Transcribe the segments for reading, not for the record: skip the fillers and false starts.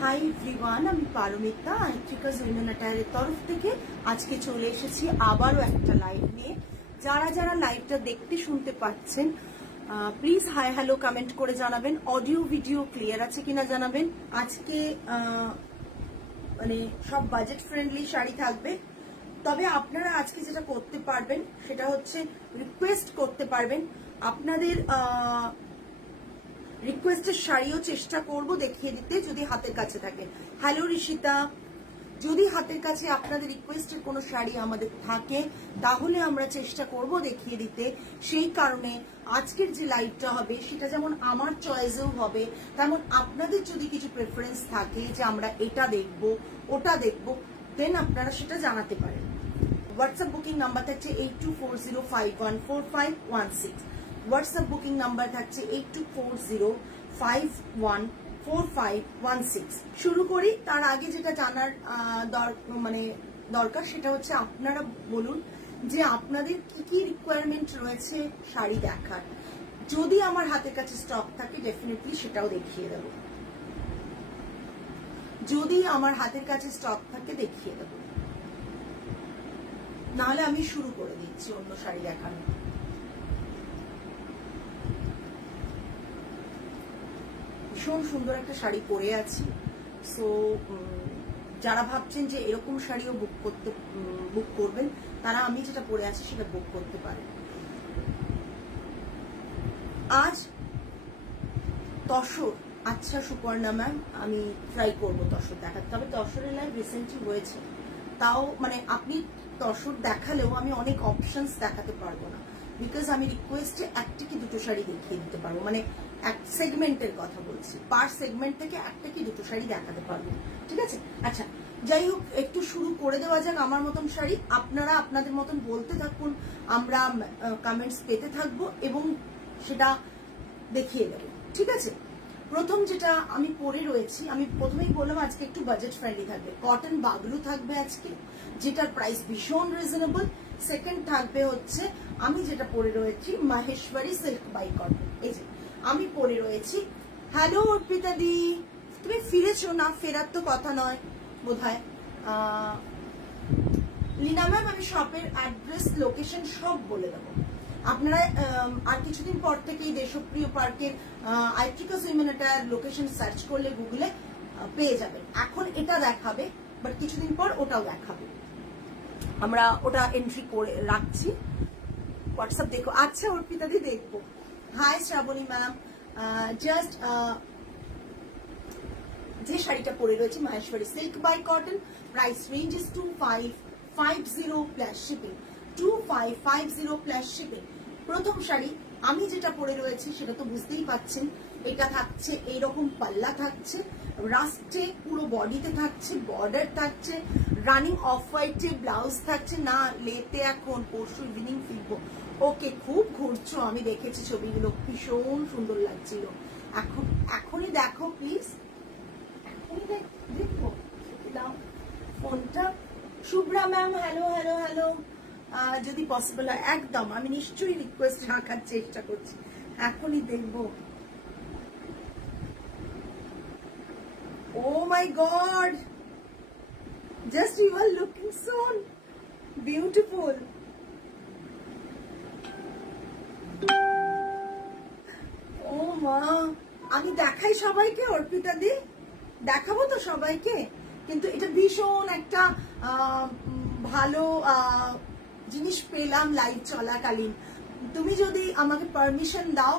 Hi everyone, আমি Paromita আইট্রিকাস women অ্যাটায়ারের তরফ থেকে আজকে চলে এসেছি আবারও একটা লাইভ নিয়ে। যারা যারা লাইভটা দেখতে শুনতে পাচ্ছেন প্লিজ হাই হ্যালো কমেন্ট করে জানাবেন। অডিও ভিডিও ক্লিয়ার আছে কিনা জানাবেন। আজকে মানে সব বাজেট ফ্রেন্ডলি শাড়ি থাকবে, তবে আপনারা আজকে যেটা করতে পারবেন সেটা হচ্ছে রিকোয়েস্ট করতে পারবেন। আপনাদের রিকোয়েস্টের শাড়িও চেষ্টা করব দেখিয়ে দিতে যদি হাতের কাছে থাকে। হ্যালো ঋষিতা, যদি হাতের কাছে আপনাদের রিকোয়েস্টের কোনো শাড়ি আমাদের থাকে তাহলে আমরা চেষ্টা করব দেখিয়ে দিতে। সেই কারণে আজকের যে লাইভটা হবে সেটা যেমন আমার চয়েসেও হবে, তেমন আপনাদের যদি কিছু প্রেফারেন্স থাকে যে আমরা এটা দেখব ওটা দেখব, দেন আপনারা সেটা জানাতে পারেন। হোয়াটসঅ্যাপ বুকিং নাম্বার থাকছে 8240514516। হোয়াটসঅ্যাপ বুকিং নাম্বার থাকছে 8240514516। শুরু করি। তার আগে যেটা জানার দরকার সেটা হচ্ছে আপনারা বলুন যে আপনাদের কি কি রিকোয়ারমেন্ট রয়েছে শাড়ি দেখার। যদি আমার হাতের কাছে স্টক থাকে ডেফিনেটলি সেটাও দেখিয়ে দেব। যদি আমার হাতের কাছে স্টক থাকে দেখিয়ে দেব, নাহলে আমি শুরু করে দিচ্ছি অন্য শাড়ি দেখানো। ভীষণ সুন্দর একটা শাড়ি পরে আছি। সো যারা ভাবছেন যে এরকম শাড়িও বুক করবেন, তারা আমি যেটা পরে আছি সেটা বুক করতে পারেন। আজ তসর, আচ্ছা সুপর্ণা ম্যাম, আমি ট্রাই করবো তসর দেখাতে। তবে তসরের লাইভ রিসেন্টলি হয়েছে, তাও মানে আপনি তসর দেখালেও আমি অনেক অপশনস দেখাতে পারবো না, বিকজ আমি রিকোয়েস্টে একটা কি দুটো শাড়ি দেখিয়ে দিতে পারবো। মানে এক সেগমেন্টের কথা বলছি, পার সেগমেন্ট থেকে একটা কি দুটো শাড়ি দেখাতে পারবো, ঠিক আছে? আচ্ছা, যাই হোক, একটু শুরু করে দেওয়া যাক আমার মতন শাড়ি। আপনারা আপনাদের মতন বলতে থাকুন, আমরা কমেন্টস পেতে থাকবো এবং সেটা দেখিয়ে দেবো, ঠিক আছে? প্রথম যেটা আমি পরে রয়েছি, আমি প্রথমেই বললাম আজকে একটু বাজেট ফ্রেন্ডলি থাকবে। কটন বাগলু থাকবে আজকে, যেটার প্রাইস ভীষণ রিজনেবল। সেকেন্ড থাকবে হচ্ছে আমি যেটা পরে রয়েছি মাহেশ্বরী সিল্ক বাই কটন। এই যে আমি পরে রয়েছি। হ্যালো অর্পিতা দি, তুমি ফিরেছো না? ফেরার তো কথা নয় বোধহয়। লীনা ম্যাম, আমি শপের অ্যাড্রেস লোকেশন সব বলে দেবো। আপনারা আর কিছুদিন পর থেকেই দেশপ্রিয় পার্কের আইট্রিকাস উইমেন অ্যাটায়ার লোকেশন সার্চ করলে গুগলে পেয়ে যাবেন। এখন এটা দেখাবে, বাট কিছুদিন পর ওটাও দেখাবে। আমরা ওটা এন্ট্রি করে রাখছি। হোয়াটসঅ্যাপ দেখো। আচ্ছা অর্পিতা দি, দেখবো। হাই শ্রাবণী ম্যাম, জাস্ট যে শাড়িটা পরে রয়েছে Maheshwari silk by cotton, price range is 2550 plus shipping. 2550 plus shipping. প্রথম শাড়ি আমি যেটা পরে রয়েছি সেটা তো বুঝতেই পাচ্ছেন। এটা থাকছে এইরকম পাল্লা থাকছে, রাস্টে পুরো বডিতে থাকছে, বর্ডার থাকছে, রানিং অফ হোয়াইটে ব্লাউজ থাকছে। না লেতে এখন পরশু ইভিনিং ফিরবো। ওকে, খুব ঘুরছো, আমি দেখেছি ছবিগুলো, ভীষণ সুন্দর লাগছিল। এখনই দেখো প্লিজ, এখনই দেখো। দাও ফোনটা। Shubhra ma'am, hello hello hello. যদি পসিবল হয় একদম, আমি নিশ্চয়ই রিকোয়েস্ট রাখার চেষ্টা করছি। এখনই দেখবো। Oh my god, just you are looking so beautiful. ও মা, আমি দেখাই সবাইকে অর্পিতা দি, দেখাবো তো সবাইকে, কিন্তু এটা ভীষণ একটা ভালো জিনিস পেলাম লাইভ চলাকালীন। তুমি যদি আমাকে পারমিশন দাও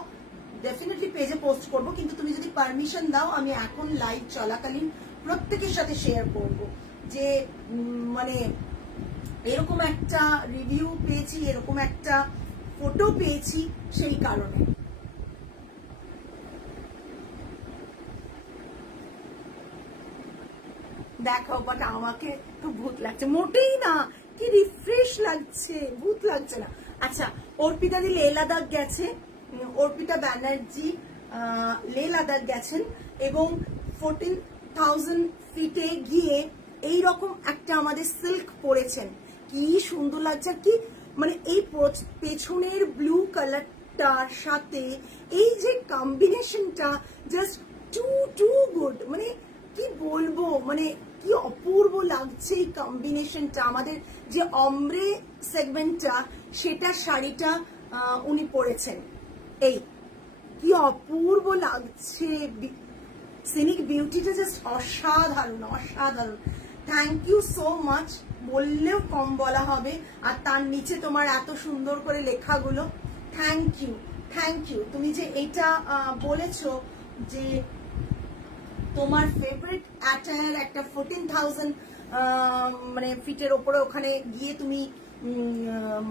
ডেফিনেটলি পেজে পোস্ট করব, কিন্তু তুমি যদি পারমিশন দাও আমি এখন লাইভ চলাকালীন প্রত্যেকের সাথে শেয়ার করব যে মানে এরকম একটা রিভিউ পেয়েছি, এরকম একটা ফটো পেয়েছি, সেই কারণে। দেখো, বাট আমাকে তো ভূত লাগছে, মোটেই না, কি রিফ্রেশ লাগছে, ভূত লাগছে না। আচ্ছা, অর্পিতা দি লে লাদাখ গেছে, অর্পিতা ব্যানার্জি লে লাদাখ গেছেন এবং 14,000 ফিটে গিয়ে এইরকম একটা আমাদের সিল্ক পরেছেন। কি সুন্দর লাগছে, কি মানে এই পেছনের ব্লু কালারটার সাথে এই যে কম্বিনেশনটা, জাস্ট টু গুড। মানে কি বলবো, মানে কি অপূর্ব লাগছে এই কম্বিনেশনটা। আমাদের যে অমরে সেগমেন্টটা সেটার শাড়িটা উনি পরেছেন, এই কি অপূর্ব লাগছে। সিনিক বিউটিটা জাস্ট অসাধারণ অসাধারণ। থ্যাংক ইউ সো মাচ, বললেও কম বলা হবে। আর তার নিচে তোমার এত সুন্দর করে লেখাগুলো, থ্যাংক ইউ থ্যাংক ইউ। তুমি যে এটা বলেছো যে তোমার ফেভারিট অ্যাটায়ার একটা 14,000 মানে ফিটের ওপরে ওখানে গিয়ে তুমি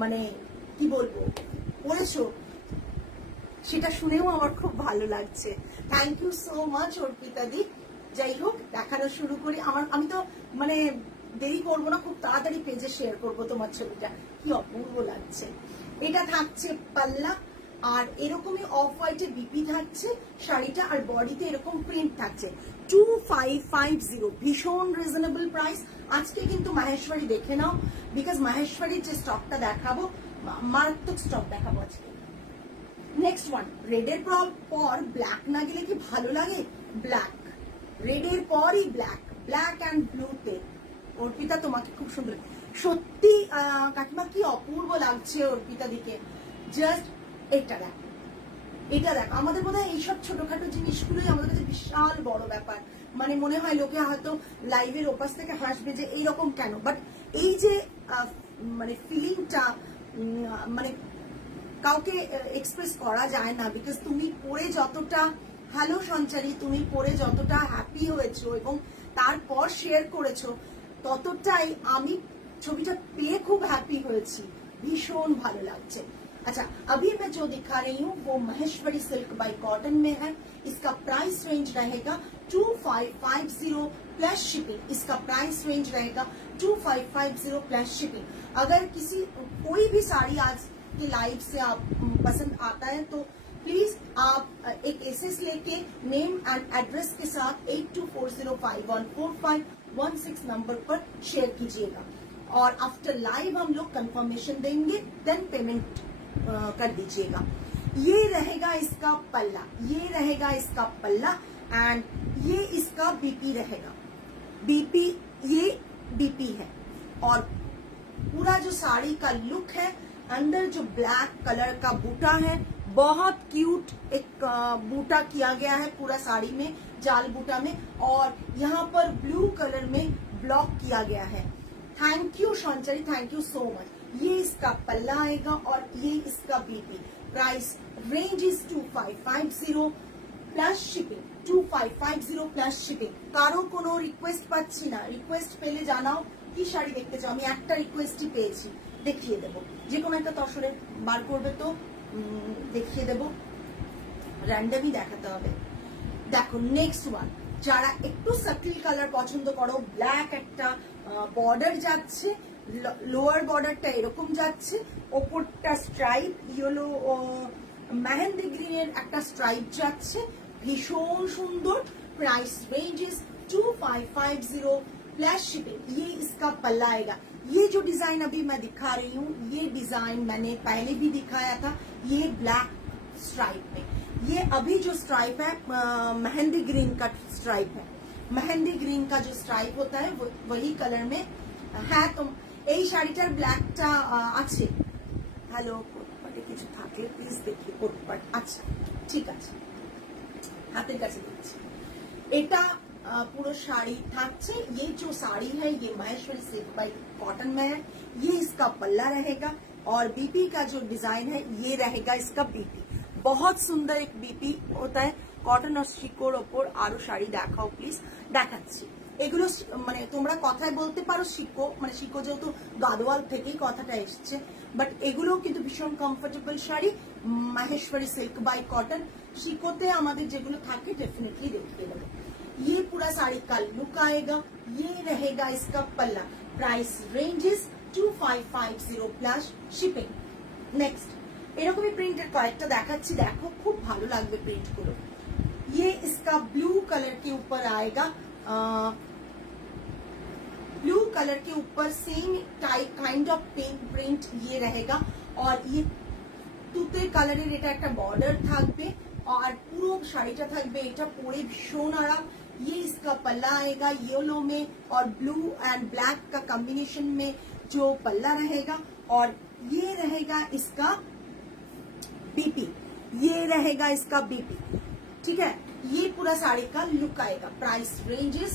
মানে কি বলবো বলেছো, সেটা শুনেও আমার খুব ভালো লাগছে। Thank you so much Arpita di. যাই হোক, দেখানো শুরু করি। আমি তো মানে দেরি করবো না, খুব তাড়াতাড়ি পেজে শেয়ার করবো তোমার ছবিটা। কি অপূর্ব লাগছে। এটা থাকছে পাল্লা, আর এরকমই অফ হোয়াইটে বিপি থাকছে শাড়িটা, আর বডিতে এরকম প্রিন্ট থাকছে। 2550, ভীষণ রিজনেবল প্রাইস। আজকে কিন্তু মাহেশ্বরী দেখে নাও, বিকজ মাহেশ্বরীর যে স্টকটা দেখাবো মারাত্মক স্টক দেখাবো আজকে। নেক্সট ওয়ান, রেডের পর ব্ল্যাক না গেলে কি ভালো লাগে? ব্ল্যাক, রেডের পরই ব্ল্যাক, ব্ল্যাক অ্যান্ড ব্লুতে। অর্পিতা তোমাকে খুব সুন্দর, সত্যি কাকিমা কি অপূর্ব লাগছে অর্পিতা দিকে। জাস্ট এটা দেখো, এটা দেখো। আমাদের বোধহয় এইসব ছোটখাটো জিনিসগুলোই আমাদের কাছে বিশাল বড় ব্যাপার। মানে মনে হয় লোকে হয়তো লাইভের ওপাশ থেকে হাসবে যে এইরকম কেন, বাট এই যে মানে ফিলিংটা মানে কাউকে এক্সপ্রেস করা যায় না। বিকজ তুমি পরে যতটা, হ্যালো সঞ্চারী, তুমি পরে যতটা হ্যাপি হয়েছো এবং তারপর শেয়ার করেছো, ততটাই আমি ছবিটা পেয়ে খুব হ্যাপি হয়েছি, ভীষণ ভালো লাগছে। अच्छा, अभी मैं जो दिखा रही हूँ वो महेश्वरी सिल्क बाय कॉटन में है। इसका प्राइस रेंज रहेगा 2550 प्लस शिपिंग। इसका प्राइस रेंज रहेगा 2550 प्लस शिपिंग। अगर कोई भी साड़ी आज के लाइव से आप पसंद आता है तो प्लीज आप एक एसएस लेके नेम एंड एड्रेस के साथ 8240514516 नंबर पर शेयर कीजिएगा, और आफ्टर लाइव हम लोग कंफर्मेशन देंगे, देन पेमेंट कर दीजिएगा। ये रहेगा इसका पल्ला, ये रहेगा इसका पल्ला, एंड ये इसका बीपी रहेगा। बीपी, ये बीपी है, और पूरा जो साड़ी का लुक है, अंदर जो ब्लैक कलर का बूटा है, बहुत क्यूट एक बूटा किया गया है पूरा साड़ी में, जाल बूटा में, और यहाँ पर ब्लू कलर में ब्लॉक किया गया है। Thank you Shounchari, thank you so much. ये इसका पल्ला आएगा और ये इसका BP. Price range is 2550 plus shipping, 2550 plus shipping. কারো কোনো রিকোয়েস্ট পাচ্ছি না, রিকোয়েস্ট পেলে জানাও কি শাড়ি দেখতে চাও। আমি একটা রিকোয়েস্টই পেয়েছি, দেখিয়ে দেবো। যে কোনো একটা তসরে বার করবে তো দেখিয়ে দেবো, র্যান্ডমই দেখাতে হবে। দেখো নেক্সট ওয়ান, যারা একটু সাটল কালার পছন্দ করো, ব্ল্যাক একটা বর্ডার যাচ্ছে, লোয়ার বর্ডারটা এরকম যাচ্ছে, ওপরটা স্ট্রাইপ ইয়েলো মেহেন্দি গ্রিনের একটা স্ট্রাইপ যাচ্ছে, ভীষণ সুন্দর। Price range is 2550 plus shipping. ये इसका पल्ला आएगा। ये जो डिजाइन अभी मैं दिखा रही हूँ, ये डिजाइन मैंने पहले भी दिखाया था, ये ब्लैक स्ट्राइप में। ये अभी जो स्ट्राइप है मेहंदी ग्रीन का स्ट्राइप है। मेहंदी ग्रीन का जो स्ट्राइप होता है वही कलर में है। तो এই শাড়িটার ব্ল্যাকটা আছে। হ্যালো, কোটপাটে কিছু থাকলে প্লিজ দেখিয়ে। কোটপাট, আচ্ছা ঠিক আছে, হাতের কাছে দিচ্ছি। এটা पूरा साड़ी থাকছে। ये जो साड़ी है ये महेश्वरी सिल्क बाय कॉटन में है। ये इसका पल्ला रहेगा, और बीपी का जो डिजाइन है ये रहेगा इसका बीपी। बहुत सुंदर एक बीपी होता है। कॉटन और शिकोर ओपर आरो শাড়ি দেখাও প্লিজ। দেখাচ্ছি এগুলো, মানে তোমরা কথায় বলতে পারো শিকো, মানে শিকো যেহেতু গাদোয়াল থেকেই কথাটা এসছে, বাট এগুলো কিন্তু ভীষণ comfortable sari. Maheshwari silk by cotton, শিকোতে আমাদের যেগুলো থাকে डेफिनेटली দেখিয়ে দেবো। ये पूरा साड़ी का लुक आएगा। ये रहेगा इसका पल्ला। Price range is 2550 plus shipping. Next এরকমই প্রিন্টের কয়েকটা দেখাচ্ছি, দেখো খুব ভালো লাগবে প্রিন্ট গুলো। ये इसका ब्लू कलर के ऊपर आएगा, ब्लू कलर के ऊपर same type kind of print ये रहेगा, और ये তুতে কালারের এটা একটা বর্ডার থাকবে, আর পুরো শাড়িটা থাকবে এটা পরে ভীষণ আরাম। ये इसका पल्ला आएगा येलो में और ब्लू एंड ब्लैक का कॉम्बिनेशन में जो पल्ला रहेगा, और ये रहेगा इसका बीपी, ये रहेगा इसका बीपी, ठीक है। ये पूरा साड़ी का लुक आएगा। Price ranges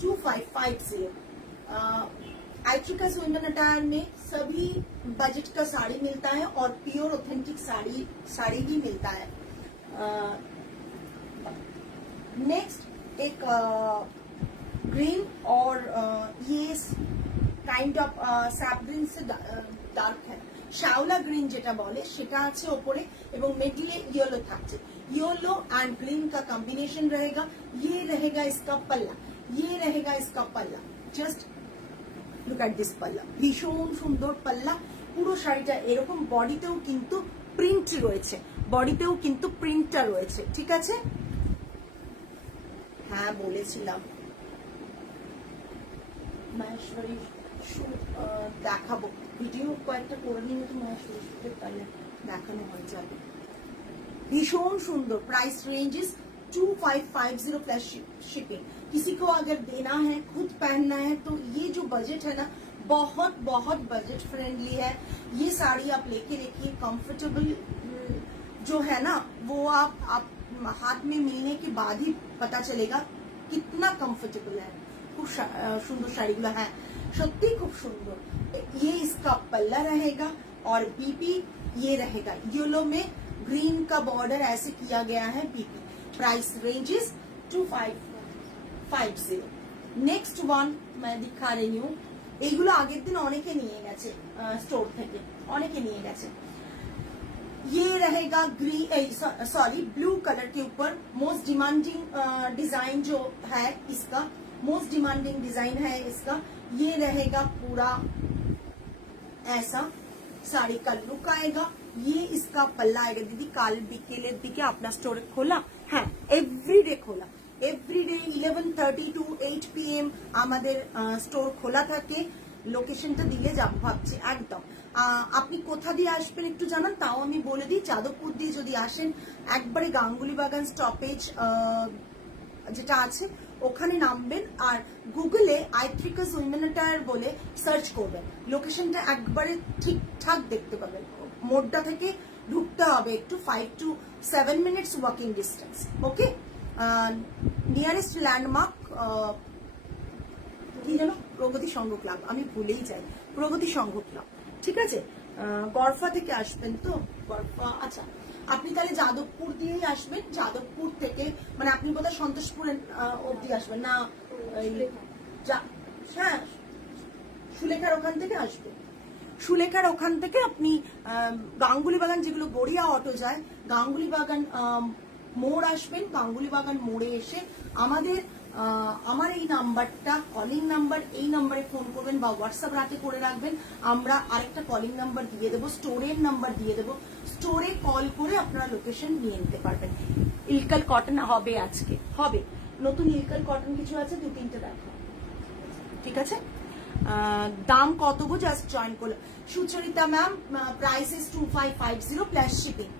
2550। आइट्रिकस वुमेन अटायर में सभी बजट का साड़ी मिलता है और प्योर ऑथेंटिक साड़ी ही मिलता है। नेक्स्ट एक ग्रीन और ये काइंड ऑफ सैप ग्रीन से डार्क है, শ্যাওলা ग्रीन যেটা বলে সেটা আছে ওপরে এবং মিডলে येलो থাকছে। येलो एंड ग्रीन का कॉम्बिनेशन रहेगा। ये रहेगा इसका पल्ला, ये रहेगा इसका पल्ला। जस्ट लुक एट दिस पल्ला, ভীষণ সুন্দর पल्ला। পুরো শাড়িটা এরকম, বডিতেও কিন্তু প্রিন্ট রয়েছে, বডিতেও কিন্তু প্রিন্টটা রয়েছে, ঠিক আছে। হ্যাঁ বলেছিলাম মাহেশ্বরী দেখাবো, ভিডিও কয়েকটা করে নিয়ে তো মাহেশ্বরী শুটের তাহলে দেখানো হয়ে যাবে। भीषण सुंदर। Price ranges 2550 plus shipping. किसी को अगर देना है, खुद पहनना है, तो ये जो बजट है ना बहुत बहुत बजट फ्रेंडली है। ये साड़ी आप लेके देखिए, कंफर्टेबल जो है ना वो आप हाथ में मिलने के बाद ही पता चलेगा कितना कंफर्टेबल है। खूब सुंदर শাড়িগুলো, হ্যাঁ সত্যি খুব সুন্দর। ये इसका पल्ला रहेगा और बीपी ये रहेगा, येलो में ग्रीन का बॉर्डर ऐसे किया गया है BP. Price ranges 2550। Next one मैं दिखा रही हूँ, এইগুলো আগের দিন অনেকে নিয়ে গেছে স্টোর থেকে, অনেকে নিয়ে গেছে। ये रहेगा ग्रीन सॉरी ब्लू कलर के ऊपर मोस्ट डिमांडिंग डिजाइन जो है इसका, मोस्ट डिमांडिंग डिजाइन है इसका। ये रहेगा पूरा ऐसा साड़ी का लुक आएगा। ये इसका पल्ला आएगा। दीदी काल बिकेलेर दिके आपनार स्टोरे खोला? हाँ एवरीडे खोला, एवरीडे 11:30 to 8 PM আমাদের স্টোর খোলা থাকে। লোকেশনটা দিলে যাব ভাবছি একদম। আপনি কোথা দিয়ে আসবেন একটু জানান, তাও আমি বলে দিই। যাদবপুর দিয়ে যদি আসেন একবারে গাঙ্গুলি বাগান স্টপেজ যেটা আছে ওখানে নামবেন, আর গুগলে আইট্রিকাস উইমেন অ্যাটায়ার বলে সার্চ করবেন, লোকেশনটা একবারে ঠিকঠাক দেখতে পাবেন। মোড়টা থেকে ঢুকতে হবে একটু 5 to 7 minutes walking distance. Okay, nearest landmark কি জানো, প্রগতি সংঘ ক্লাব, আমি ভুলেই যাই, প্রগতি সংঘ ক্লাব, ঠিক আছে। গড়ফা থেকে আসবেন তো, গড়ফা, আচ্ছা আপনি তাহলে যাদবপুর দিয়েই আসবেন। যাদবপুর থেকে মানে আপনি বোধহয় সন্তোষপুর অব্দি আসবেন না, হ্যাঁ সুলেখার ওখান থেকে আসবেন। সুলেখার ওখান থেকে আপনি গাঙ্গুলি বাগান, যেগুলো গড়িয়া অটো যায়, গাঙ্গুলি বাগান মোড় আসবেন। গাঙ্গুলি বাগান মোড়ে এসে আমার এই নাম্বারটা কলিং নাম্বার, এই নাম্বারে ফোন করবেন বা হোয়াটসঅ্যাপ রাতে করে রাখবেন। আমরা আরেকটা কলিং নাম্বার দিয়ে দেবো, স্টোরের নাম্বার দিয়ে দেবো, স্টোরে কল করে আপনারা লোকেশন নিয়ে নিতে পারবেন। ইলকাল কটন হবে আজকে, হবে নতুন ইলকাল কটন কিছু আছে, 2-3টে দেখা, ঠিক আছে। দাম কত গো, জাস্ট জয়েন করলাম। Sucharita ma'am, price is 2550 plus shipping.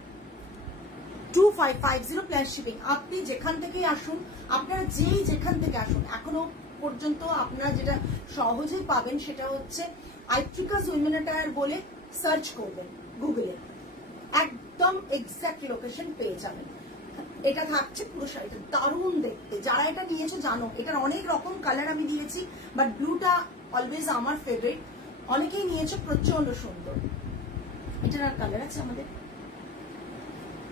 2550 plus shipping. আপনি যেখান থেকে আসুন, আপনারা যেখান থেকে আসুন, এখনো পর্যন্ত আপনারা যেটা সহজেই পাবেন সেটা হচ্ছে আইট্রিকাস উইমেন অ্যাটায়ার বলে সার্চ করবেন গুগলে, একদম এক্সাক্ট লোকেশন পেয়ে যাবেন। এটা থাকছে পুরো শাড়িটা, দারুণ দেখতে। যারা এটা নিয়েছো জানো, এটার অনেক রকম কালার আমি দিয়েছি, বাট ব্লুটা অলওয়েজ আমার ফেভারিট। অনেকেই নিয়েছো, প্রচন্ড সুন্দর। এটার আর কালার আছে আমাদের,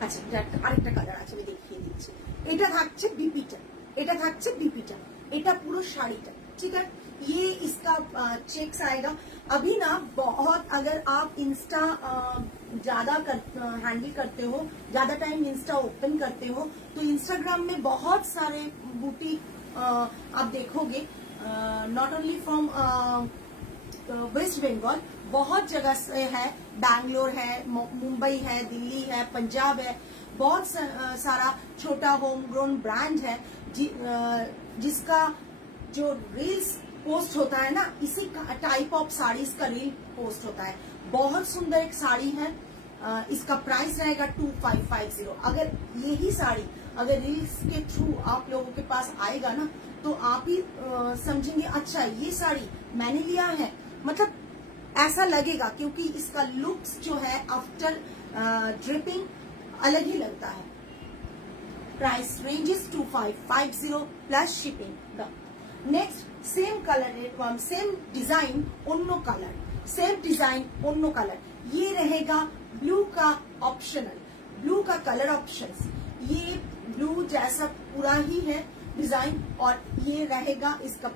আচ্ছা আরেকটা কালার আছে, আমি দেখিয়ে দিচ্ছি। এটা থাকছে বিপিটা, এটা থাকছে বিপিটা, এটা পুরো শাড়িটা, ठीक है। ये इसका चेक्स आएगा। अभी ना बहुत, अगर आप इंस्टा ज्यादा हैंडल करते हो, ज्यादा टाइम इंस्टा ओपन करते हो, तो इंस्टाग्राम में बहुत सारे बुटीक आप देखोगे, not only from West Bengal, बहुत जगह से है, बैंगलोर है, मुंबई है, दिल्ली है, पंजाब है, बहुत सारा छोटा होम ग्रोन ब्रांड है जिसका जो रील्स पोस्ट होता है ना, इसी टाइप ऑफ साड़ीज का रील पोस्ट होता है। बहुत सुंदर एक साड़ी है, इसका प्राइस रहेगा 2550। अगर यही साड़ी अगर रील्स के थ्रू आप लोगों के पास आएगा ना तो आप ही समझेंगे अच्छा ये साड़ी मैंने लिया है, मतलब ऐसा लगेगा, क्योंकि इसका लुक्स जो है आफ्टर ड्रिपिंग अलग ही लगता है। Price range is 2550 plus shipping. Next same colour same design ओन्नो कलर, सेम डिजाइन ओन्नो कलर, ये रहेगा ब्लू का ऑप्शनल, ब्लू का कलर ऑप्शंस, ये ब्लू जैसा पूरा ही है डिजाइन, और ये रहेगा इसका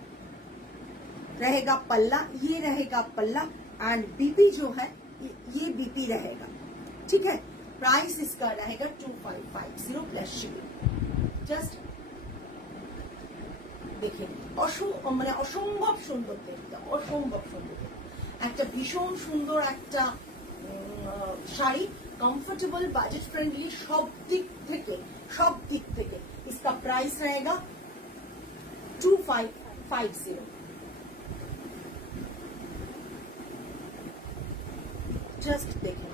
रहेगा पल्ला, ये रहेगा पल्ला, एंड बीपी जो है ये बीपी रहेगा, ठीक है। प्राइस इसका रहेगा 2550 प्लस शिपिंग। जस्ट देखिए মানে অসম্ভব সুন্দর দেখতে, অসম্ভব সুন্দর একটা ভীষণ সুন্দর একটা শাড়ি, कंफर्टेबल बजट फ्रेंडली, सब दिक থেকে इसका प्राइस रहेगा 2550। जस्ट देखना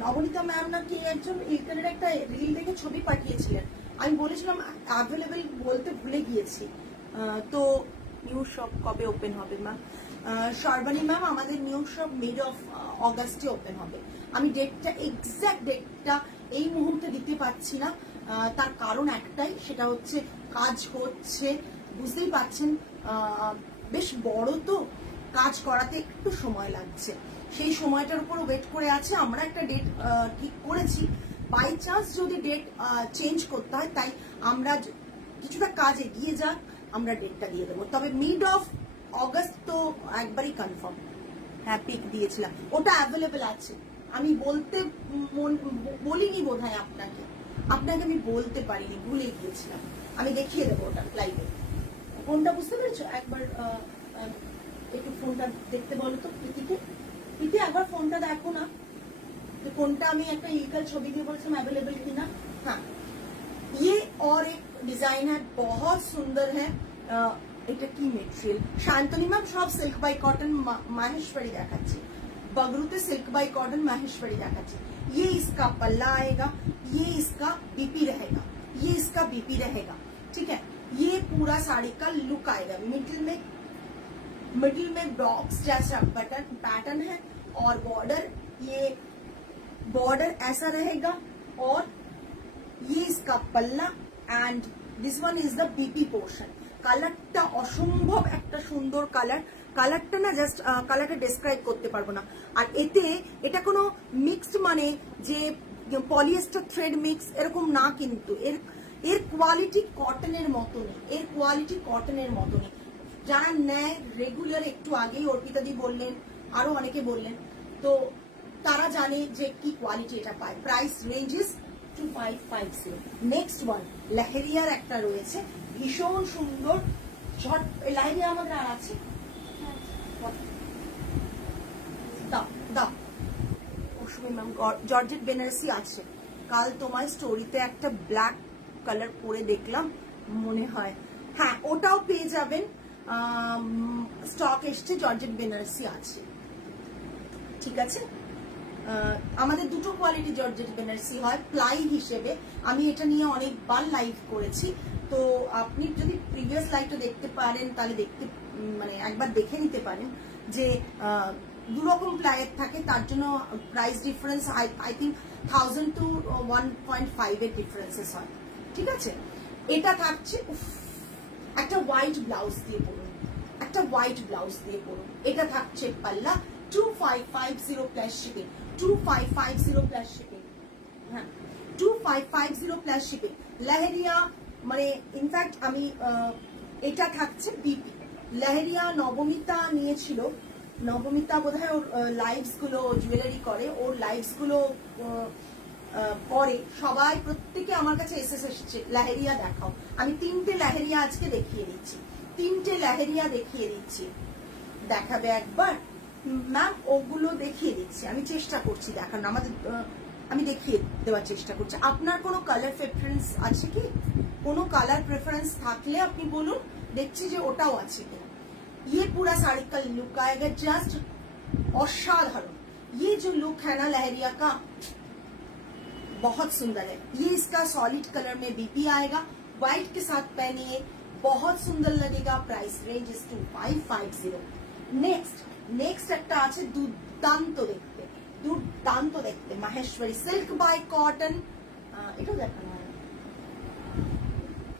নবনীতা ম্যাম নাকি একজন ইলকানের একটা রিল দেখে ছবি পাঠিয়েছিলেন, আমি বলেছিলাম অ্যাভেলেবল বলতে ভুলে গিয়েছি। তো নিউ শপ কবে ওপেন হবে ম্যাম? সর্বাণী ম্যাম আমাদের নিউ শপ মিড অফ অগাস্টে ওপেন হবে। আমি ডেটটা এক্সাক্ট ডেটটা এই মুহূর্তে দিতে পারছি না, তার কারণ একটাই, সেটা হচ্ছে কাজ হচ্ছে, বুঝতেই পারছেন বেশ বড় তো, কাজ করাতে একটু সময় লাগছে, সেই সময়টার উপর ওয়েট করে আছে। আমরা একটা ডেট ঠিক করেছি, বাই চান্স যদি ডেট চেঞ্জ করতে হয়, তাই আমরা কিছুটা কাজ এগিয়ে যাক আমরা ডেটটা দিয়ে দেবো, তবে মিড অফ অগস্ট তো একবারই কনফার্ম। হ্যাঁ পিক দিয়েছিলাম, ওটা অ্যাভেলেবেল আছে, আমি বলিনি বোধহয় আপনাকে আমি বলতে পারিনি, ভুলে গিয়েছিলাম, আমি দেখিয়ে দেবো ওটা লাইভে। কোনটা বুঝতে পেরেছো? একবার একটু ফোনটা দেখতে বলো তো প্রীতিকে, প্রীতি একবার ফোনটা দেখো না, কোনটা আমি একটা इलकल ছবি দিয়ে বলছিলাম अवेलेबल की ना। हाँ ये और एक डिजाइन है बहुत सुंदर है, এটা কি মেটেরিয়াল? শান্তনী ম্যাম সব সিল্ক বাই কটন माहेश्वरी দেখাচ্ছি, Bagru silk by cotton Maheshwari देखाচ্ছি। ये इसका पल्ला आएगा, ये इसका बीपी रहेगा, ये इसका बीपी रहेगा, ठीक है। ये पूरा साड़ी का लुक आएगा, मिडिल में बॉक्स जैसा बटन पैटर्न है, और ये बॉर्डर ऐसा रहेगा, और ये इसका पल्ला, and this one is the BP portion. কালারটা অসম্ভব একটা সুন্দর কালার, কালারটা না জাস্ট কালারটা ডেসক্রাইব করতে পারবো না। আর এটা কোনো মিক্সড মানে যে পলিয়েস্টার থ্রেড মিক্স এরকম না, কিন্তু এর কোয়ালিটি কটনের মতনই, এর কোয়ালিটি কটনের মতনই। যারা নেয় রেগুলার, একটু আগেই অর্পিতাদি বললেন, আরো অনেকে বললেন, তো তারা জানে যে কি কোয়ালিটি এটা পায়। Price ranges 2550। নেক্সট ওয়ান লেহেরিয়ার একটা রয়েছে, ভীষণ সুন্দর। লাইনে আমাদের আর আছে, দাও অশ্বিনী ম্যাম, জর্জেট বেনারসি আছে। কাল তোমার স্টোরিতে একটা ব্ল্যাক কালার পরে দেখলাম মনে হয়, হ্যাঁ ওটাও পেয়ে যাবেন, স্টক এসছে, জর্জেট বেনারসি আছে, ঠিক আছে। আমাদের দুটো কোয়ালিটি জর্জেট বেনারসি হয় প্লাই হিসেবে, আমি এটা নিয়ে অনেকবার লাইভ করেছি, তো আপনি যদি প্রিভিয়াস লাইভটা দেখতে পারেন তাহলে মানে একবার দেখে নিতে পারেন যে দুরকম প্লাইয়ের থাকে, তার জন্য price difference I think 1000 to 1.5 এর ডিফারেন্সেস হয়, ঠিক আছে। এটা থাকছে একটা হোয়াইট ব্লাউজ দিয়ে পরুন, একটা হোয়াইট ব্লাউজ দিয়ে পরুন। এটা থাকছে পাল্লা 2550 প্লাস শিপিং, 2550 প্লাস শিপিং, হ্যাঁ 2550 প্লাস শিপিং। লেহেরিয়া মানে ইনফ্যাক্ট আমি এটা থাকছে বিপি। লেহেরিয়া নবমিতা নিয়েছিল, নবমিতা বোধহয় ওর লাইভস গুলো জুয়েলারি করে, ওর লাইভস গুলো করে সবাই, প্রত্যেকে আমার কাছে এসেছে লেহেরিয়া দেখাও। আমি 3টে লেহেরিয়া আজকে দেখিয়ে দিচ্ছি, 3টে লেহেরিয়া দেখিয়ে দিচ্ছি। দেখাবে একবার ম্যাম? ওগুলো দেখিয়ে দিচ্ছি, আমি চেষ্টা করছি দেখানো, আমি দেখিয়ে দেওয়ার চেষ্টা করছি। আপনার কোনো কালার প্রেফারেন্স আছে কি? কোনো কালার প্রেফারেন্স থাকলে আপনি বলুন, দেখছি যে ওটাও আছে কিনা। ये पूरा साड़ी का लुक आएगा जस्ट असाधारण। ये जो लुक है ना लहरिया का बहुत सुंदर है। ये इसका सॉलिड कलर में बीपी आएगा, व्हाइट के साथ पहनिए, बहुत सुंदर लगेगा। Price range is 2550। नेक्स्ट একটা আছে দুর্দান্ত দেখতে মাহেশ্বরী সিল্ক বাই কটন। এটাও দেখানো হয়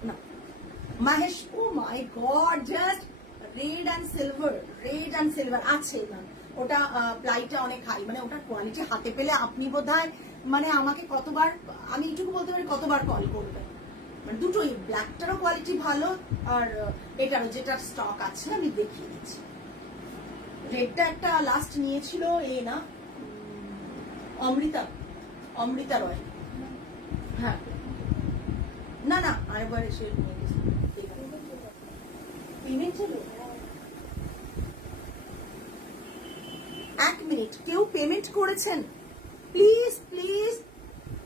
না Mahesh. Oh my god, just red and silver আছে ম্যাম। ওটা প্লাইটা অনেক হাই, মানে ওটার কোয়ালিটি হাতে পেলে আপনি বোধহয় মানে আমাকে কতবার, আমি এইটুকু বলতে পারি কতবার কল করবেন। মানে দুটোই, ব্ল্যাকটারও কোয়ালিটি ভালো আর এটারও, যেটার স্টক আছে আমি দেখিয়ে দিচ্ছি। রেডটা একটা লাস্ট নিয়েছিল না অমৃতা রয়। হ্যাঁ না আরেকবার এসে পেমেন্ট ছিল। এক মিনিট, কেউ পেমেন্ট করেছেন? প্লিজ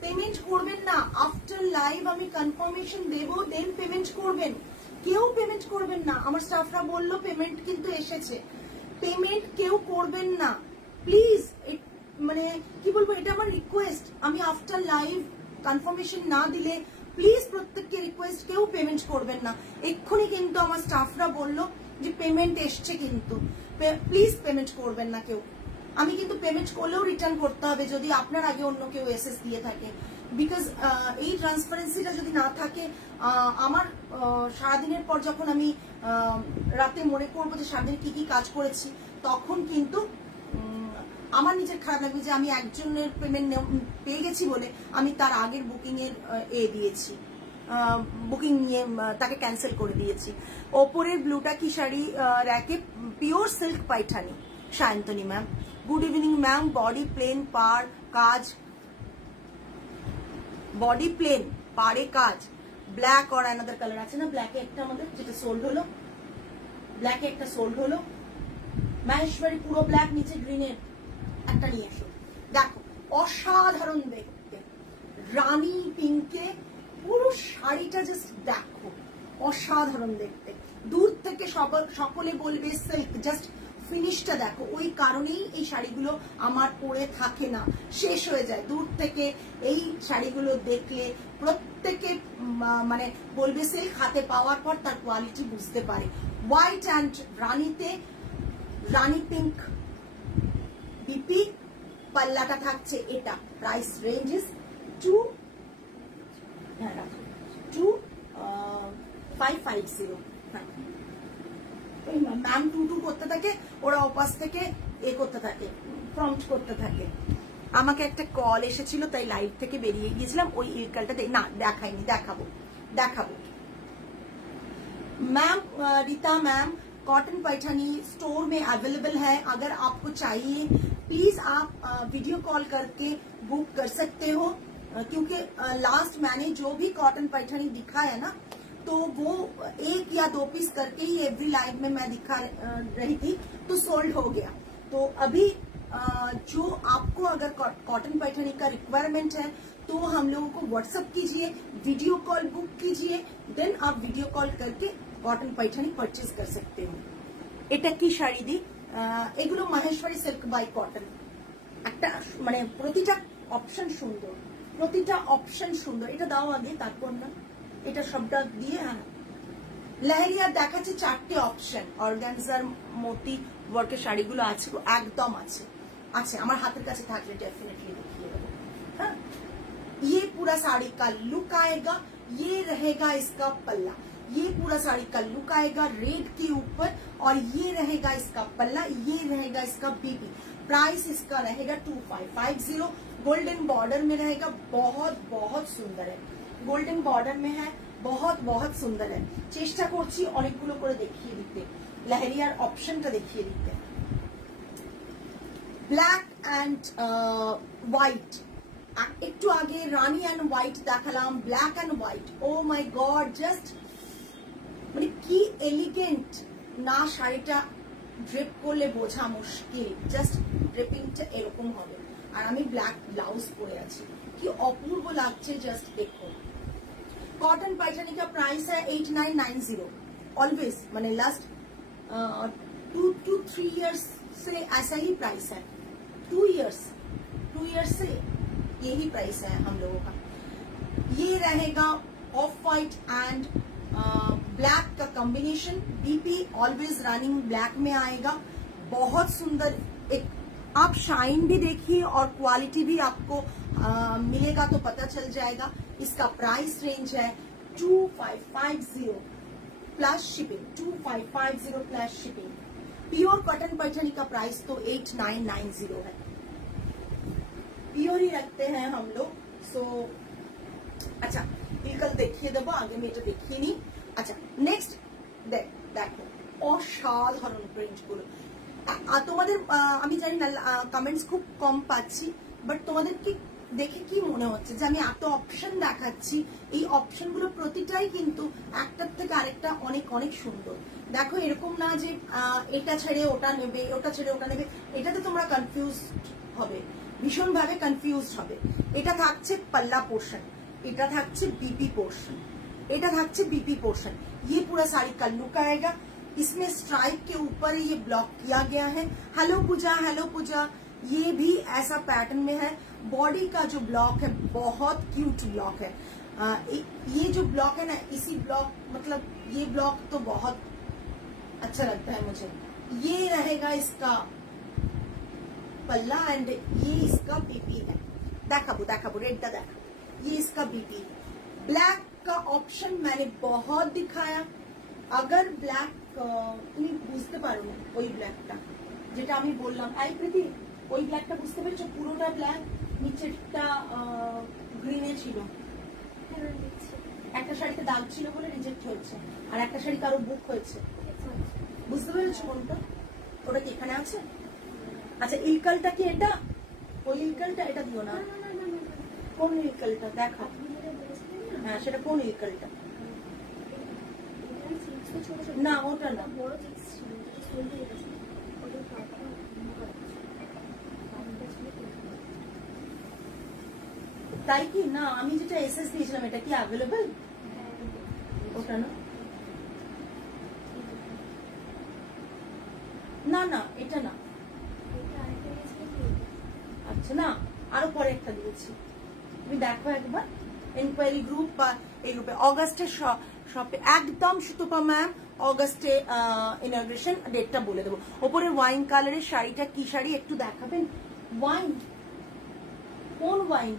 পেমেন্ট করবেন না। আফটার লাইভ আমি কনফার্মেশন দেব, দেন পেমেন্ট করবেন। কেউ পেমেন্ট করবেন না। আমার স্টাফরা বললো পেমেন্ট কিন্তু এসেছে। পেমেন্ট কেউ করবেন না প্লিজ। মানে কি বলবো, এটা আমার রিকোয়েস্ট। আমি আফটার লাইভ কনফার্মেশন না দিলে প্লিজ প্রত্যেককে রিকোয়েস্ট, কেউ পেমেন্ট করবেন না। এক্ষুনি কিন্তু আমার স্টাফরা বললো যে পেমেন্ট এসছে, কিন্তু প্লিজ পেমেন্ট করবেন না কেউ। আমি কিন্তু পেমেন্ট করলেও রিটার্ন করতে হবে যদি আপনার আগে অন্য কেউ এসএস দিয়ে থাকে। বিকজ এই ট্রান্সপারেন্সিটা যদি না থাকে, আমার সারাদিনের পর যখন আমি রাতে মনে করবো যে সারাদিন কি কি কাজ করেছি, তখন কিন্তু আমার নিজের খারাপ লাগবে যে আমি একজনের পেমেন্ট পেয়ে গেছি বলে আমি তার আগের বুকিং এর দিয়েছি, বুকিং নিয়ে তাকে ক্যান্সেল করে দিয়েছি। ওপরের ব্লুটা কি শাড়ি র্যাকে pure silk Paithani Sayantani ma'am. Good evening ma'am. Body plain পার কাজ, বডি প্লেন পারে কাজ, ব্ল্যাক और अनदर কালার আছে না, ব্ল্যাকে একটা আমাদের যেটা সোল্ড হলো, ব্ল্যাকে একটা সোল্ড হলো। মাহেশ্বরী পুরো ব্ল্যাক, নিচে গ্রিনের একটা নিয়ে এসো। দেখো অসাধারণ দেখতে, রানী পিঙ্কে পুরো শাড়িটা জাস্ট দেখো, অসাধারণ দেখতে। দূর থেকে সকলে বলবে সিল্ক, জাস্ট ফিনিশটা দেখো। ওই কারণেই এই শাড়িগুলো আমার পরে থাকে না, শেষ হয়ে যায়। দূর থেকে এই শাড়িগুলো দেখলে প্রত্যেকে মানে বলবে সিল্ক, হাতে পাওয়ার পর তার কোয়ালিটি বুঝতে পারে। হোয়াইট অ্যান্ড রানীতে রানী পিঙ্ক বিপি, পাল্লাটা থাকছে এটা। Price range is 2550। ম্যাম টু করতে থাকে, ওরা ওপাশ থেকে করতে থাকে, প্রম্পট করতে থাকে। আমাকে একটা কল এসেছিল তাই লাইভ থেকে বেরিয়ে গিয়েছিলাম। ওই ইরকালটা না দেখাইনি, দেখাবো। Ma'am Rita ma'am, cotton Paithani store में अवेलेबल है। अगर आपको चाहिए प्लीज आप वीडियो कॉल करके बुक कर सकते हो, क्योंकि लास्ट मैंने जो भी कॉटन पैठानी दिखाया ना, तो वो 1 या 2 पीस करके ही एवरी लाइव में मैं दिखा रही थी, तो सोल्ड हो गया। तो अभी जो आपको अगर कॉटन पैठानी का रिक्वायरमेंट है तो हम लोगों को व्हाट्सएप कीजिए, वीडियो कॉल बुक कीजिए, देन आप वीडियो कॉल करके कॉटन पैठानी परचेज कर सकते हो। এটা কি শাড়ি দি, এগুলো মাহেশ্বরী সিল্ক বাই কটন। একটা মানে প্রতিটা অপশন সুন্দর, এটা দাও আগে, তারপর না এটা সবটা দিয়ে। হ্যাঁ, লেহেরিয়ার দেখাচ্ছে 4টে অপশন। অর্গানজার মোতি ওয়ার্কের শাড়িগুলো আছে, একদম আছে। আমার হাতের কাছে থাকলে डेफिनेटली দেখিয়ে দেবো। হ্যাঁ, ये पूरा साड़ी का लुक आएगा, ये रहेगा इसका पल्ला। ये पूरा साड़ी का लुक आएगा रेड के ऊपर, और ये रहेगा इसका पल्ला, ये रहेगा इसका बीबी। प्राइस इसका रहेगा 2550। गोल्डन बॉर्डर में रहेगा, बहुत सुंदर है। गोल्डन बॉर्डर में है, बहुत सुंदर है। চেষ্টা করছি অনেকগুলো করে দেখিয়ে দিতে, লেহেরিয়ার অপশনটা দেখিয়ে দিতে। ব্ল্যাক অ্যান্ড হোয়াইট, একটু আগে রানী অ্যান্ড হোয়াইট দেখালাম, black and white. Oh my god, just মানে কি এলিগেন্ট না, শাড়িটা ড্রেপ করলে বোঝা মুশকিল। জাস্ট ড্রেপিংটা এরকম হবে, আর আমি ব্ল্যাক ব্লাউজ পরে আছি, কি অপূর্ব লাগছে। জাস্ট দেখো, कॉटन पैठानी का प्राइस है 8990 ऑलवेज, मैंने लास्ट 2 to 3 years से ऐसा ही प्राइस है, 2 years से यही प्राइस है हम लोगों का। ये रहेगा ऑफ वाइट एंड ब्लैक का combination, BP always running black में आएगा, बहुत सुंदर। एक आप शाइन भी देखिए और क्वालिटी भी आपको मिलेगा तो पता चल जाएगा। इसका प्राइस रेंज है 2550 plus shipping, 2550 plus shipping. Pure cotton Paithani का प्राइस तो 8990 है, प्योर ही रखते हैं हम लोग। सो अच्छा इलकल देखिए देव आगे में এটা দেখিয়ে নি। আচ্ছা নেক্সট দেখো অসাধারণ প্রিন্ট গুলো। তোমাদের আমি জানি না কমেন্টস খুব কম পাচ্ছি, বাট তোমাদের কি দেখে কি মনে হচ্ছে যে আমি এত অপশন দেখাচ্ছি, এই অপশন গুলো প্রতিটাই কিন্তু একটার থেকে আরেকটা অনেক অনেক সুন্দর। দেখো এরকম না যে এটা ছেড়ে ওটা নেবে, ওটা ছেড়ে ওটা নেবে, এটাতে তোমরা কনফিউজ হবে, ভীষণ ভাবে কনফিউজ হবে। এটা থাকছে पल्ला पोर्शन, এটা থাকছে बीपी पोर्शन, এটা থাকছে बीपी पोर्शन। ये पूरा साड़ी का लुक आएगा। इसमें स्ट्राइप के ऊपर ये ब्लॉक किया गया है। हेलो पूजा, ये भी ऐसा पैटर्न में है। बॉडी का जो ब्लॉक है बहुत क्यूट ब्लॉक है। ये जो ब्लॉक है ना, इसी ब्लॉक मतलब ये ब्लॉक तो बहुत अच्छा लगता है मुझे। ये रहेगा इसका पल्ला एंड ये इसका बीपी है। देखाबो रेड देखा, ये इसका बीपी। ब्लैक का ऑप्शन मैंने बहुत दिखाया। अगर ब्लैक তুমি বুঝতে পারো না ওই ব্ল্যাকটা যেটা আমি বললাম, আই প্রীতি ওই ব্ল্যাকটা বুঝতে পেরেছো? পুরোটা ব্ল্যাক, নিচেরটা গ্রিনে ছিল। একটা শাড়িতে দাগ ছিল বলে রিজেক্ট হয়েছে, আর একটা শাড়ি কারো বুক হয়েছে। বুঝতে পেরেছো কোনটা? ওটা কি এখানে আছে? আচ্ছা ইলকালটা কি এটা? ওই ইলকালটা এটা দিও না। কোন ইলকালটা দেখা? হ্যাঁ সেটা কোন ইলকালটা? না ওটা না, তাই কি? না আমি যেটা এসএস দিয়েছিলাম এটা কি অ্যাভেলেবল? ওটা না, না না এটা না। আচ্ছা না আরো পরে একটা দিয়েছি, তুমি দেখো একবার। এনকোয়ারি গ্রুপ বা এই গ্রুপে অগাস্টের শপে একদম সুতপা ম্যাম অগাস্টে ইনগ্রেশন ডেটটা বলে দেবো। ওপরে ওয়াইন কালারের শাড়িটা কি শাড়ি একটু দেখাবেন? ওয়াইন কোন ওয়াইন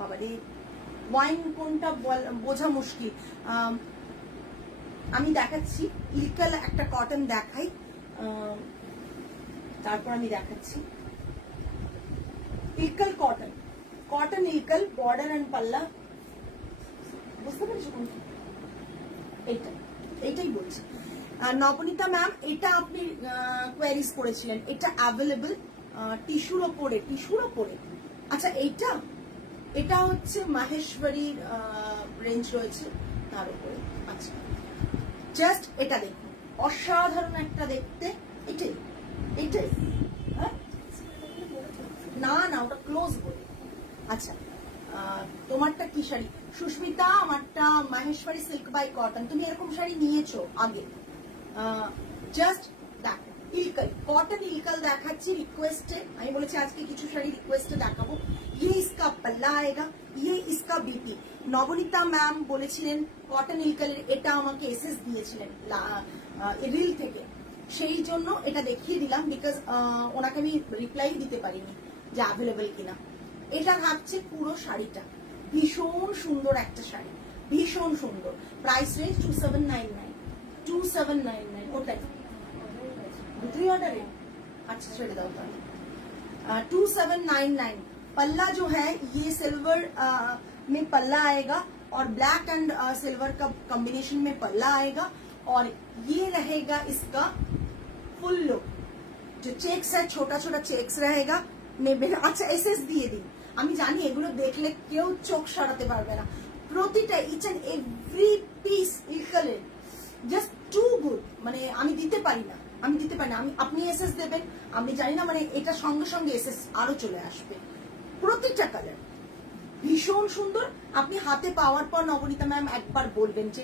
বাবা রে, ওয়াইন কোনটা বোঝা মুশকিল। আমি দেখাচ্ছি ইলকাল একটা কটন দেখাই, তারপর আমি দেখাচ্ছি Ilkal cotton Ilkal border and পাল্লা। বুঝতে পেরেছো কোনটা? এইটাই বলছি। নবনীতা ম্যাম এটা আপনি কোয়ারিজ করেছিলেন, এটা অ্যাভেলেবল টিস্যুর ওপরে। আচ্ছা এটা হচ্ছে মাহেশ্বরীর রেঞ্জ রয়েছে তার উপরে। আচ্ছা জাস্ট এটা দেখুন, অসাধারণ একটা দেখতে। এটাই হ্যাঁ, না ওটা ক্লোজ বলে। আচ্ছা তোমারটা কি শাড়ি? সুস্মিতা আমারটা মাহেশ্বরী সিল্ক বাই কটন। তুমি এরকম শাড়ি নিয়েছো আগে? জাস্ট দেখো ইলকাল, কটন ইলকাল দেখাচ্ছি রিকোয়েস্টে। আমি বলেছি আজকে কিছু শাড়ি রিকোয়েস্টে দেখাবো। ये इसका पल्ला आएगा, ये इसका बीपी। নবনীতা ম্যাম বলেছিলেন কটন ইলকালের, এটা আমাকে এসএস দিয়েছিলেন রিল থেকে, সেই জন্য এটা দেখিয়ে দিলাম। বিকজ ওনাকে আমি রিপ্লাই দিতে পারিনি যে অ্যাভেলেবল কিনা। এটা থাকছে পুরো শাড়িটা, ভীষণ সুন্দর একটা শাড়ি, ভীষণ সুন্দর। Price range 2799। ওটাই দুটোই অর্ডারে? আচ্ছা ছেড়ে দাও তাহলে। 2799। पल्ला जो है ये सिल्वर में पल्ला आएगा और ब्लैक एंड सिल्वर का कॉम्बिनेशन में पल्ला आएगा, और ये रहेगा इसका फुल लुक। जो चेक्स है छोटा छोटा चेक्स रहेगा। আচ্ছা এসএস দিয়ে দিন। আমি জানি এগুলো দেখলে কেউ চোখ সরাতে পারবে না, প্রতিটা ইচ এন্ড এভরি পিস ইলকালের জাস্ট টু গুড। মানে আমি দিতে পারি না, আপনি এসএস দেবেন, আমি জানি না, মানে এটা সঙ্গে সঙ্গে এসএস আরো চলে আসবে। প্রতিটা কালার ভীষণ সুন্দর। আপনি হাতে পাওয়ার পর নবনীতা ম্যাম একবার বলবেন যে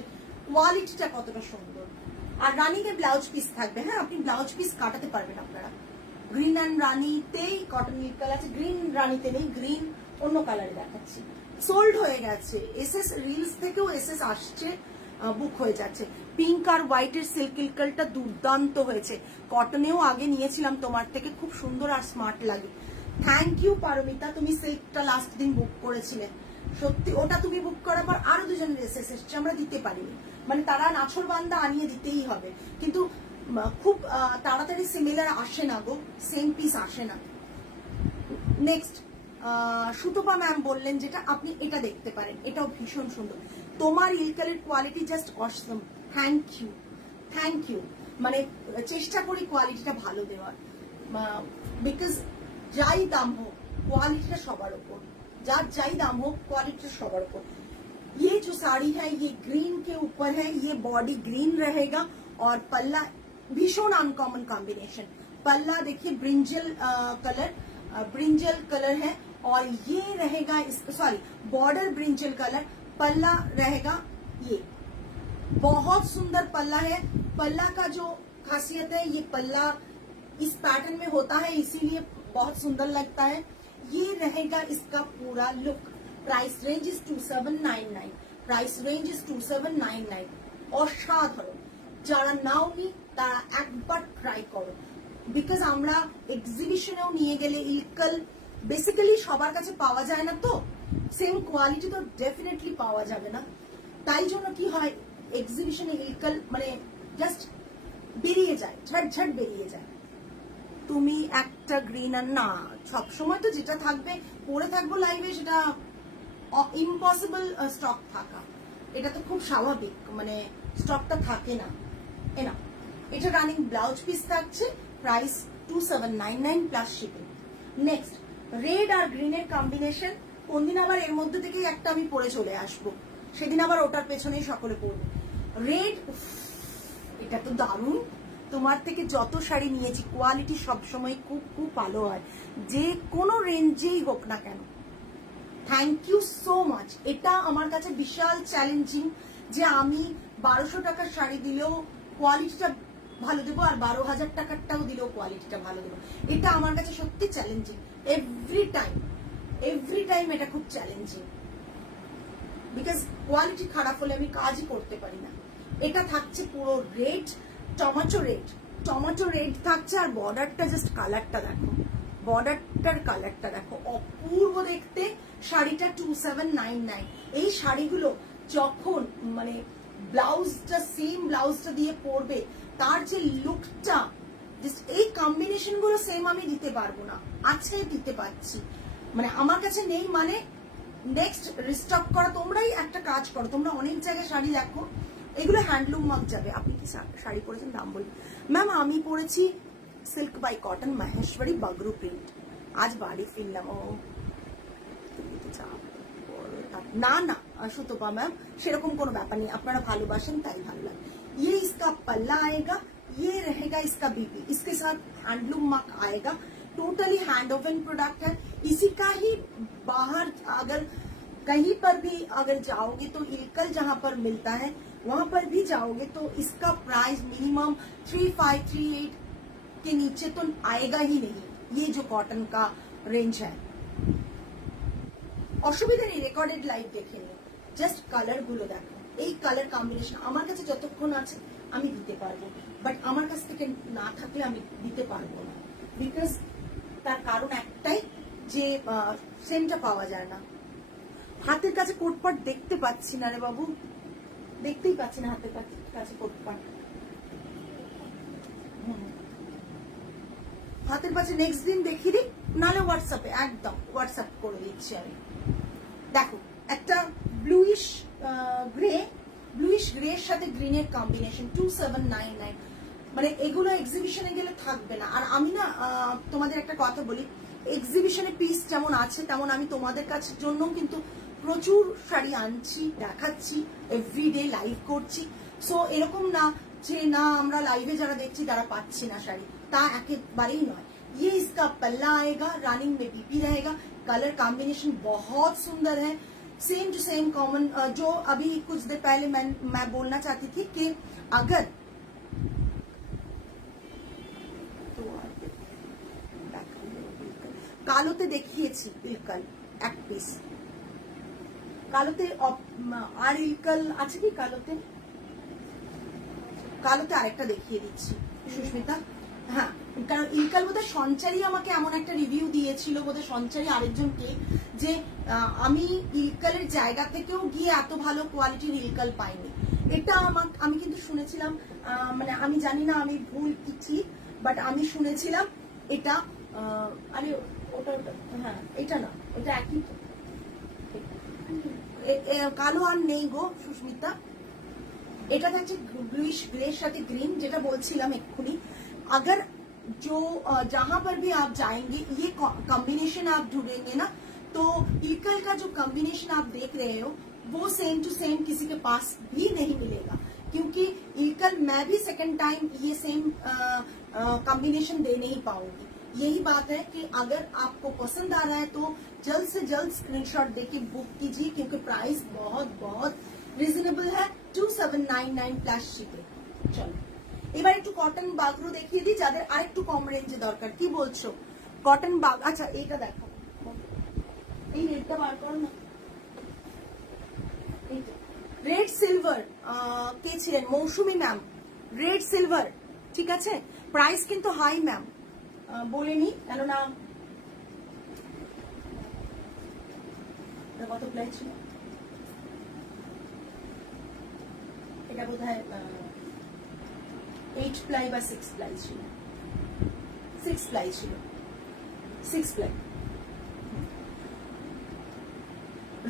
কোয়ালিটিটা কতটা সুন্দর। আর রানিং এ ব্লাউজ পিস থাকবে। হ্যাঁ, আপনি ব্লাউজ পিস কাটাতে পারবেন আপনারা। গ্রিন অ্যান্ড রানিতেই কটন মিল্ক কালার আছে, গ্রিন রানিতে নেই, গ্রিন অন্য কালারে দেখাচ্ছি। সোল্ড হয়ে গেছে, এসএস রিলস থেকেও এসএস আসছে, বুক হয়ে যাচ্ছে। পিঙ্ক আর হোয়াইটের সিল্ক ইলকালটা দুর্দান্ত হয়েছে, কটনেও আগে নিয়েছিলাম তোমার থেকে, খুব সুন্দর আর স্মার্ট লাগে। থ্যাংক ইউ পারমিতা, তুমি সিল্কটা লাস্ট দিন বুক করেছিলে, সত্যি ওটা তুমি বুক করার পর আরো দুজনের এসএস এসছে, আমরা দিতে পারিনি, মানে তারা নাছর বান্দা আনিয়ে দিতেই হবে, কিন্তু খুব তাড়াতাড়ি সিমিলার আসে না গো, সেম পিস আসে না। নেক্সট সুতপা ম্যাম বললেন যেটা, আপনি এটা দেখতে পারেন, এটাও ভীষণ সুন্দর। তোমার ইলকালের quality just awesome, thank you, thank you. মানে চেষ্টা করি কোয়ালিটিটা ভালো দেওয়ার, বিকজ যাই দাম হোক কোয়ালিটিটা সবার উপর, যার যাই দাম হোক কোয়াलिटी सबर को। ये जो साड़ी है ये ग्रीन के ऊपर है, ये बॉडी ग्रीन रहेगा और पल्ला भीषण अनकॉमन कॉम्बिनेशन। पल्ला देखिए ब्रिंजल कलर, ब्रिंजल कलर है और ये रहेगा, सॉरी बॉर्डर ब्रिंजल कलर, पल्ला रहेगा ये, बहुत सुंदर पल्ला है। पल्ला का जो खासियत है, ये पल्ला इस पैटर्न में होता है इसीलिए बहुत सुंदर लगता है। ये रहेगा इसका पूरा look. Price range is 2799, price range is 2799। অসাধারণ, যারা নাওনি তারা একবার ট্রাই করো, বিকজ আমরা এক্সিবিশনেও নিয়ে গেলে ইলকাল বেসিক্যালি সবার কাছে পাওয়া যায় না, তো সেম কোয়ালিটি তো ডেফিনেটলি পাওয়া যাবে না, তাই জন্য কি হয় এক্সিবিশনে ইলকাল মানে জাস্ট বেরিয়ে যায়, ঝটঝট বেরিয়ে যায়। তুমি একটা গ্রিন আর না, সবসময় তো যেটা থাকবে পরে থাকবো লাইভে সেটা ইম্পসিবল স্টক থাকা, এটা তো খুব স্বাভাবিক, মানে স্টকটা থাকে না। এনা এটা রানিং ব্লাউজ পিস থাকছে, price 2799 plus shipping. Next red আর গ্রিনের কম্বিনেশন, কোনদিন আবার এর মধ্যে থেকে একটা আমি পরে চলে আসবো, সেদিন আবার ওটার পেছনেই সকলে পড়বে। রেড, এটা তো দারুণ, তোমার থেকে যত শাড়ি নিয়েছি কোয়ালিটি সবসময় খুব খুব ভালো হয়, যে কোনো রেঞ্জেই হোক না কেন। Thank you so much. এটা আমার কাছে বিশাল চ্যালেঞ্জিং যে আমি 1200 টাকার শাড়ি দিলেও কোয়ালিটিটা ভালো দেবো, আর 12,000 টাকারটাও দিলেও কোয়ালিটিটা ভালো দেবো, এটা আমার কাছে সত্যি চ্যালেঞ্জিং। এভরি টাইম এটা খুব চ্যালেঞ্জিং, বিকজ কোয়ালিটি খারাপ হলে আমি কাজই করতে পারি না। এটা থাকছে পুরো রেড, টমেটো রেড থাকছে, আর বর্ডারটা জাস্ট কালারটা দেখো, বর্ডারটার কালারটা দেখো, অপূর্ব দেখতে। শাড়িটা 2799। এই শাড়িগুলো যখন মানে ব্লাউজটা সেম ব্লাউজটা দিয়ে পরবে, তার যে লুকটা, এই কম্বিনেশন গুলো সেম আমি দিতে পারবো না, আছে দিতে পারছি, মানে আমার কাছে নেই, মানে নেক্সট রিস্টক করা। তোমরাই একটা কাজ করো, তোমরা অনেক জায়গায় শাড়ি দেখো, এগুলো হ্যান্ডলুম মার্ক যাবে। আপনি কি শাড়ি পরেছেন দাম বলুন। ম্যাম আমি পরেছি silk by cotton Maheshwari Bagru print, আজ বাড়ি ফিরলাম। ও না না সুতপা ম্যাম, সেরকম কোনো ব্যাপার নেই, আপনারা ভালোবাসেন তাই ভালো লাগে। ये इसका पल्ला आएगा, ये रहेगा इसका बीबी, इसके साथ हैंडलूम मार्क आएगा, टोटली हैंड ओवन प्रोडक्ट है। इसी का ही बाहर अगर कहीं पर भी अगर जाओगे तो इलकल जहां पर मिलता है वहां पर भी जाओगे तो इसका प्राइस मिनिमम 3538 के नीचे तो आएगा ही नहीं, ये जो कॉटन का रेंज है। অসুবিধা নেই, রেকর্ডেড লাইভ দেখে নিও, জাস্ট কালার গুলো দেখো, এই কালার কম্বিনেশন আমার কাছে যতক্ষণ আছে আমি দিতে পারবো, বাট আমার কাছ থেকে না থাকলে আমি দিতে পারবো না, বিকজ তার কারণ একটাই যে সেমটা পাওয়া যায় না। হাতের কাছে কোটপাট দেখতে পাচ্ছি না রে বাবু, দেখতেই পাচ্ছি না হাতের কাছে কোটপাট, হাতের কাছে নেক্সট দিন দেখিয়ে দিই, নাহলে হোয়াটসঅ্যাপে একদম হোয়াটসঅ্যাপ করে দিচ্ছি আমি। দেখো একটা ব্লুইশ গ্রের সাথে গ্রিনের কম্বিনেশন 2799, মানে এগুলো এক্সিবিশনে গেলে থাকবে না। আর আমি না তোমাদের একটা কথা বলি, এক্সিবিশনে পিস যেমন আছে তেমন আমি তোমাদের কাছের জন্য কিন্তু প্রচুর শাড়ি আনছি, দেখাচ্ছি, এভরিডে লাইভ করছি। সো এরকম না যে না আমরা লাইভে যারা দেখছি তারা পাচ্ছি না শাড়ি, তা একেবারেই नॉय। ये इसका पल्ला आएगा, रनिंग में बीपी रहेगा, कलर कॉम्बिनेशन बहुत सुंदर है, सेम टू सेम कॉमन। जो अभी कुछ देर पहले मैं बोलना चाहती थी कि अगर দিয়েছি ইলকাল এক পিস। কালোতে আর ইলকাল আছে কি? কালোতে আরেকটা দেখিয়ে দিচ্ছি সুস্মিতা। হ্যাঁ, কারণ ইলকাল বোধহয় সঞ্চারী আমাকে এমন একটা রিভিউ দিয়েছিল, বোধহয় সঞ্চারী আরেকজনকে, যে আমি ইলকালের জায়গা থেকেও গিয়ে এত ভালো কোয়ালিটির ইলকাল পাইনি। এটা আমি কিন্তু শুনেছিলাম, মানে আমি জানি না আমি ভুল কি ঠিক, বাট আমি শুনেছিলাম এটা আরে ওটা হ্যাঁ এটা না, এটা একই কালো আর নেই গো সুস্মিতা। এটা হচ্ছে ब्लूइश ग्रे साथे ग्रीन, যেটা বলছিলাম এক্ষুনি। अगर जो जहां पर भी आप जाएंगे ये कॉम्बिनेशन आप ढूंढेंगे ना, तो इलकल का जो कॉम्बिनेशन आप देख रहे हो वो सेम टू सेम किसी के पास भी नहीं मिलेगा, क्योंकि इलकल मैं भी सेकंड टाइम ये सेम कॉम्बिनेशन दे नहीं पाऊंगी। यही बात है कि अगर आपको पसंद आ रहा है तो जल्द से जल्द स्क्रीनशॉट देके बुक कीजिए, क्योंकि प्राइस बहुत बहुत রিজনেবল है 2799 প্লাস শিপিং। চলো এবার একটু কটন বাগরু দেখিয়ে দিই, যাদের আরেকটু কম রেঞ্জে দরকার। কি বলছো? কটন বাগ, আচ্ছা এইটা দেখো, এই রেডটা বার করো না। রেড সিলভার কে ছিলেন? মৌসুমী ম্যাম, রেড সিলভার, ঠিক আছে। প্রাইস কিন্তু হাই ম্যাম, বলিনি কেননা কত প্রাইস ছিল, এটা বোধহয় 8 প্লাই বা 6 প্লাই ছিল, 6 প্লাই ছিল, 6 ply.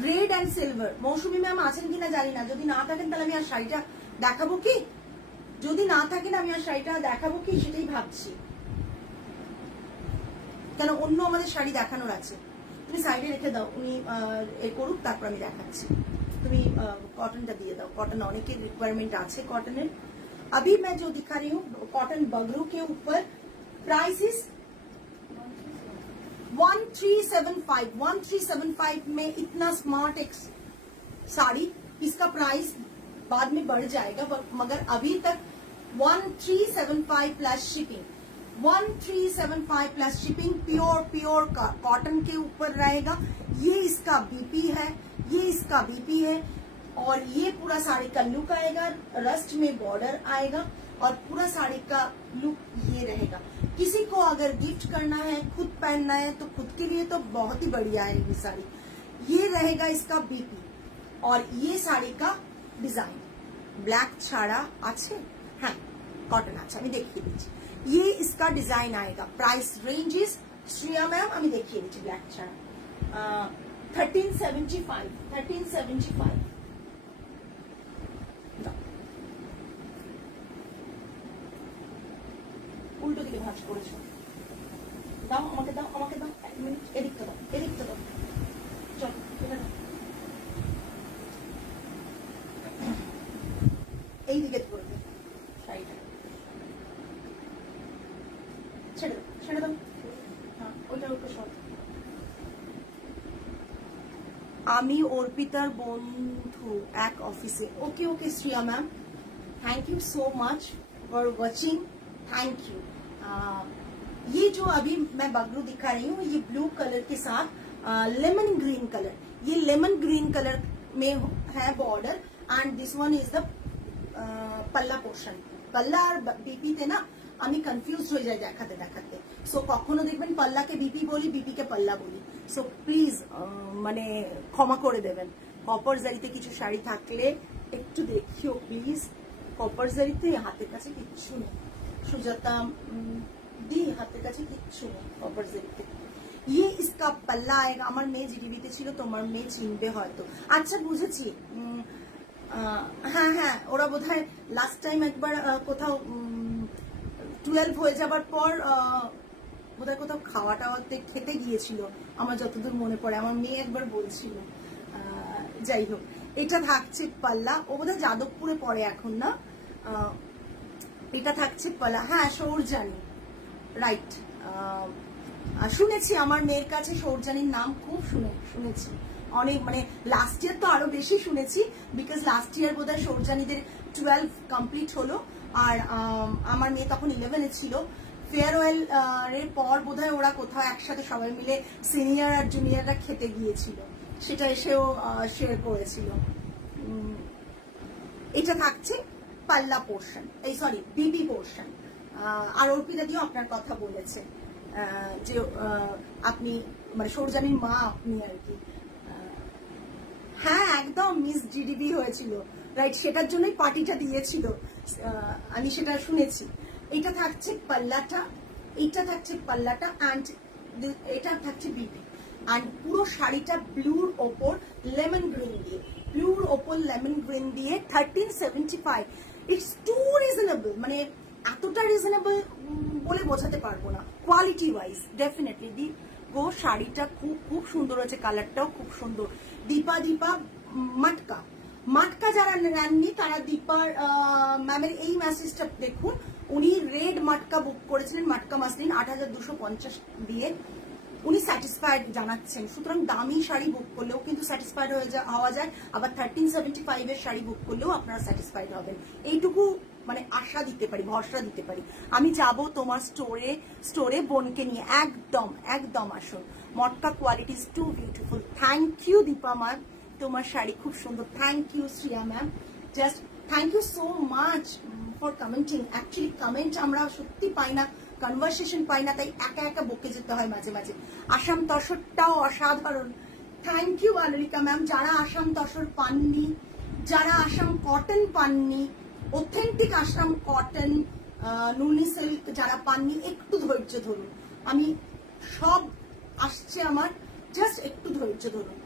Red and silver. Mousumi ma'am আছেন কিনা জানি না, যদি না থাকেন তাহলে আমি আর শাড়িটা দেখাবো কি, যদি না থাকেন আমি আর শাড়িটা দেখাবো কি সেটাই ভাবছি, কেন অন্য আমাদের শাড়ি দেখানোর আছে। তুমি সাইডে রেখে দাও, উনি এ করুক, তারপর আমি দেখাচ্ছি। তুমি কটনটা দিয়ে দাও, কটন অনেকের রিকোয়ারমেন্ট আছে কটনের। अभी मैं जो दिखा रही हूँ कॉटन बगरू के ऊपर प्राइस इज 1375 में इतना स्मार्ट एक साड़ी, इसका प्राइस बाद में बढ़ जाएगा, मगर अभी तक 1375 plus shipping, 1375 plus shipping, pure cotton के ऊपर रहेगा। ये इसका बीपी है, ये इसका बीपी है, और ये पूरा साड़ी का लुक आएगा, रस्ट में बॉर्डर आएगा, और पूरा साड़ी का लुक ये रहेगा। किसी को अगर गिफ्ट करना है, खुद पहनना है, तो खुद के लिए तो बहुत ही बढ़िया है ये साड़ी। ये रहेगा इसका बीपी, और ये साड़ी का डिजाइन ब्लैक छाड़ा आछे, हाँ कॉटन अच्छा, আমি দেখিয়ে দিচ্ছি। ये इसका डिजाइन आएगा। Price range is Shriya ma'am আমি দেখিয়ে দিচ্ছি, ব্ল্যাক ছাড়া 1375। উল্টো দিকে ভাঁজ করেছো, দাও আমাকে, দাও আমাকে, দাও 1 মিনিট, এদিকটা দাও, এদিকটা দাও, চলো এটা দাও, এই দিকে করবে শাড়িটা, ছেড়ে দাও, ছেড়ে দাও, হ্যাঁ ওইটা ওটা সব। আমি অর্পিতার বন্ধু এক অফিসে। Okay okay Shriya ma'am, thank you so much for watching, thank you. ये जो अभी मैं बगरू दिखा रही हूँ, ये ब्लू कलर के साथ लेमन ग्रीन कलर, ये लेमन ग्रीन कलर में है border, and this one is the पल्ला पोर्शन। पल्ला और बीपी তে না আমি কনফিউজ হয়ে যাই দেখাতে দেখাতে, সো কখনো দেখবেন পাল্লাকে বিপি বলি, বিপি কে পাল্লা বলি, সো প্লিজ মানে ক্ষমা করে দেবেন। কপার জারিতে কিছু শাড়ি থাকলে একটু দেখিও প্লিজ। কপার জারিতে হাতের কাছে কিচ্ছু নেই, সুজাতা दी হাতের কাছে কিচ্ছু নেই কপার জারিতে। ये इसका पल्ला आएगा। আমার মেয়ে জিডিবিতে ছিল, তোমার মেয়ে চিনবে হয়তো। আচ্ছা বুঝেছি, হ্যাঁ হ্যাঁ ওরা বোধহয় লাস্ট টাইম একবার কোথাও 12 হয়ে যাবার পর বোধহয় কোথাও খাওয়া টাওয়াতে খেতে গিয়েছিল, আমার যতদূর মনে পড়ে, আমার মেয়ে একবার বলছিল। যাই হোক, এটা থাকছে পাল্লা, ও বোধহয় যাদবপুরে পড়ে এখন না, এটা থাকছে পাল্লা। হ্যাঁ সৌরজানি, রাইট, শুনেছি আমার মেয়ের কাছে সৌরজানির নাম খুব শুনেছি অনেক, মানে লাস্ট ইয়ার তো আরো বেশি শুনেছি, বিকজ লাস্ট ইয়ার বোধহয় সৌরজানিদের 12 কমপ্লিট হলো, আর আমার মেয়ে তখন 11-এ ছিল। ফেয়ারওয়েল এর পর বোধহয় ওরা কোথাও একসাথে সবাই মিলে সিনিয়র আর জুনিয়ররা খেতে গিয়েছিল, সেটা এসেও শেয়ার করেছিল। এটা থাকছে পাল্লা পোর্শন, এই সরি বিবি পোর্শন। আর অর্পিতা দিও আপনার কথা বলেছে যে আপনি মানে সৌর্যানীর মা আপনি আর কি। হ্যাঁ একদম মিস জিডিবি হয়েছিল, রাইট, সেটার জন্যই পার্টিটা দিয়েছিল, আমি সেটা শুনেছি। এটা থাকছে পাল্লাটা, এইটা থাকছে পাল্লাটা, অ্যান্ড এটা থাকছে বিবি। অ্যান্ড পুরো শাড়িটা ব্লুর ওপর লেমন গ্রিন দিয়ে, ব্লুর ওপর লেমন গ্রিন দিয়ে 1375। ইটস টু রিজনেবল, মানে এতটা রিজনেবল বলে বোঝাতে পারবো না। কোয়ালিটি ওয়াইজ ডেফিনেটলি দি গো, শাড়িটা খুব খুব সুন্দর হয়েছে, কালারটাও খুব সুন্দর। দীপা মাটকা, মাটকা যারা নেননি তারা দীপার ম্যামের এই মেসেজটা দেখুন। উনি রেড মাটকা বুক করেছিলেন, মাটকা মাসলিন 8250 দিয়ে, উনি স্যাটিসফাইড জানাচ্ছেন। সুতরাং দামি শাড়ি বুক করলেও কিন্তু স্যাটিসফাইড হওয়া যায়, আবার 1375 এর শাড়ি বুক করলেও আপনারা স্যাটিসফাইড হবেন, এইটুকু মানে আশা দিতে পারি, ভরসা দিতে পারি। আমি যাব তোমার স্টোরে বোনকে নিয়ে, একদম একদম আসুন। মটকা quality is too beautiful. Thank you Dipa ma'am, তোমার শাড়ি খুব সুন্দর। Thank you Shriya ma'am, just thank you so much for commenting. Actually comment আমরা সত্যি পাই না, কনভারসেশন পাই না, তাই একা একা বকে যেতে হয় মাঝে মাঝে। আসাম তসরটাও অসাধারণ, থ্যাংক ইউ আলোরিকা ম্যাম। যারা আসাম তসর পাননি, যারা আসাম কটন পাননি, অথেন্টিক আসাম কটন নুনি সিল্ক যারা পাননি, একটু ধৈর্য ধরুন, আমি সব আসছে আমার, জাস্ট একটু ধৈর্য ধরুন।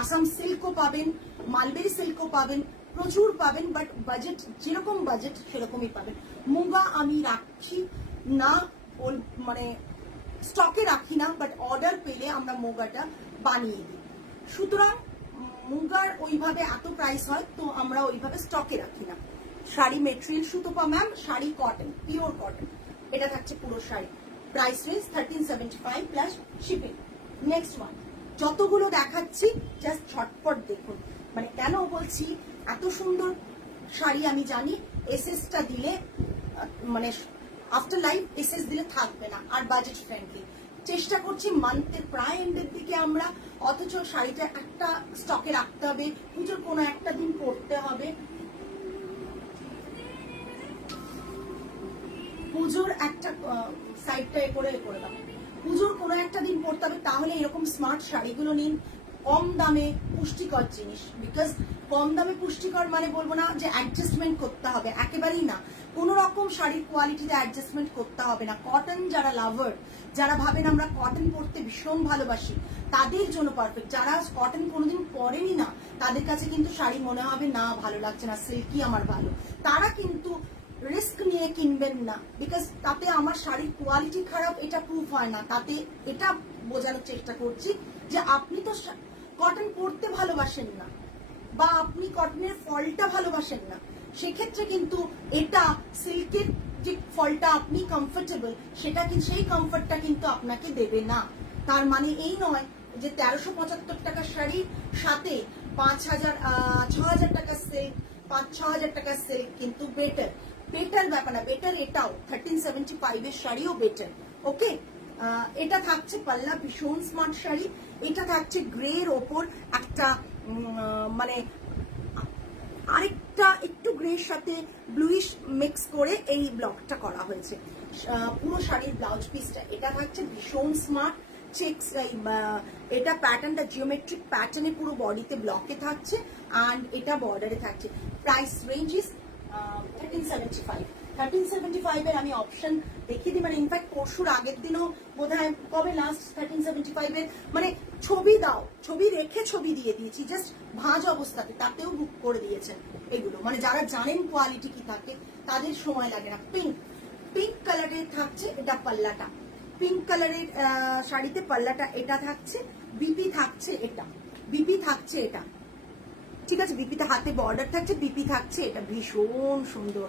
আসাম সিল্কও পাবেন, মালবেরি সিল্কও পাবেন, প্রচুর পাবেন, বাট বাজেট যেরকম বাজেট সেরকমই পাবেন। মুগা আমি রাখি না, মানে স্টকে রাখি না, বাট অর্ডার পেলে আমরা মুগাটা বানিয়ে দিই। সুতরাং মুগার ওইভাবে এত প্রাইস হয়, তো আমরা ওইভাবে স্টকে রাখি না। Sari material Sutopa ma'am, sari cotton, pure cotton. এটা থাকছে পুরো sari, price range 1375 plus shipping. Next one, যতগুলো দেখাচ্ছি জাস্ট ঝটপট দেখুন। মানে কেন বলছি, এত সুন্দর শাড়ি আমি জানি এসএসটা দিলে মানে আফটার লাইফ এসএস দিলে থাকবে না, আর বাজেট ফ্রেন্ডলি। চেষ্টা করছি মান্থের প্রায় এন্ডের দিকে আমরা, অথচ শাড়িটা একটা স্টকে রাখতে হবে, পুজোর কোনো একটা দিন পরতে হবে, পুজোর একটা সাইডটা এ করে দাও, পুজোর কোনো একটা দিন পরতে হবে। তাহলে এরকম স্মার্ট শাড়িগুলো নিন, কম দামে পুষ্টিকর জিনিস। বিকজ কম দামে পুষ্টিকর মানে বলবো না যে অ্যাডজাস্টমেন্ট করতে হবে, একেবারেই না। কোন রকম শাড়ির কোয়ালিটিতে অ্যাডজাস্টমেন্ট করতে হবে না। কটন যারা লাভার, যারা ভাবেন আমরা কটন পরতে ভীষণ ভালোবাসি, তাদের জন্য পারফেক্ট। যারা কটন কোনোদিন পরেনি না, তাদের কাছে কিন্তু শাড়ি মনে হবে না ভালো লাগছে না, সিল্কি আমার ভালো, তারা কিন্তু রিস্ক নিয়ে কিনবেন না। বিকজ তাতে আমার শাড়ির কোয়ালিটি খারাপ এটা প্রুফ হয় না, তাতে এটা বোঝানোর চেষ্টা করছি যে আপনি তো কটন পরতে ভালোবাসেন না, বা আপনি কটনের ফলটা ভালোবাসেন না, সেক্ষেত্রে কিন্তু এটা সিল্কের যে ফলটা আপনি কমফোর্টেবল, সেটা কিন্তু সেই কমফোর্টটা কিন্তু আপনাকে দেবে না। তার মানে এই নয় যে 1375 টাকার শাড়ির সাথে 6000 টাকা সিল্ক, 5-6000 টাকা সিল্ক কিন্তু বেটার ব্যাপার না, বেটার এটাও 1375 এর শাড়িও বেটার। ওকে, এটা থাকছে পাল্লা, ভীষণ স্মার্ট শাড়ি। এটা থাকছে গ্রের ওপর একটা মানে আরেকটা একটু গ্রের সাথে ব্লুইশ মিক্স করে এই ব্লকটা করা হয়েছে। পুরো শাড়ির ব্লাউজ পিসটা এটা থাকছে ভীষণ স্মার্ট চেক্স, এটা প্যাটার্নটা জিওমেট্রিক প্যাটার্নে পুরো বডিতে ব্লকে থাকছে, অ্যান্ড এটা বর্ডারে থাকছে। প্রাইস রেঞ্জ ইজ 1375 এর আমি অপশন দেখিয়ে দিই। মানে ইনফ্যাক্ট পরশুর আগের দিনও বোধহয়, কবে লাস্ট 1375 এর মানে ছবি দাও, ছবি রেখে ছবি দিয়ে দিয়েছি, জাস্ট ভাঁজ অবস্থাতে, তাতেও বুক করে দিয়েছেন এগুলো। মানে যারা জানেন কোয়ালিটি কি থাকে তাদের সময় লাগে না। পিঙ্ক কালারের থাকছে এটা পাল্লাটা, পিঙ্ক কালারের শাড়িতে পাল্লাটা এটা থাকছে, বিপি থাকছে এটা, বিপি থাকছে এটা, ঠিক আছে, বিপিতে হাতে বর্ডার থাকছে, বিপি থাকছে এটা, ভীষণ সুন্দর।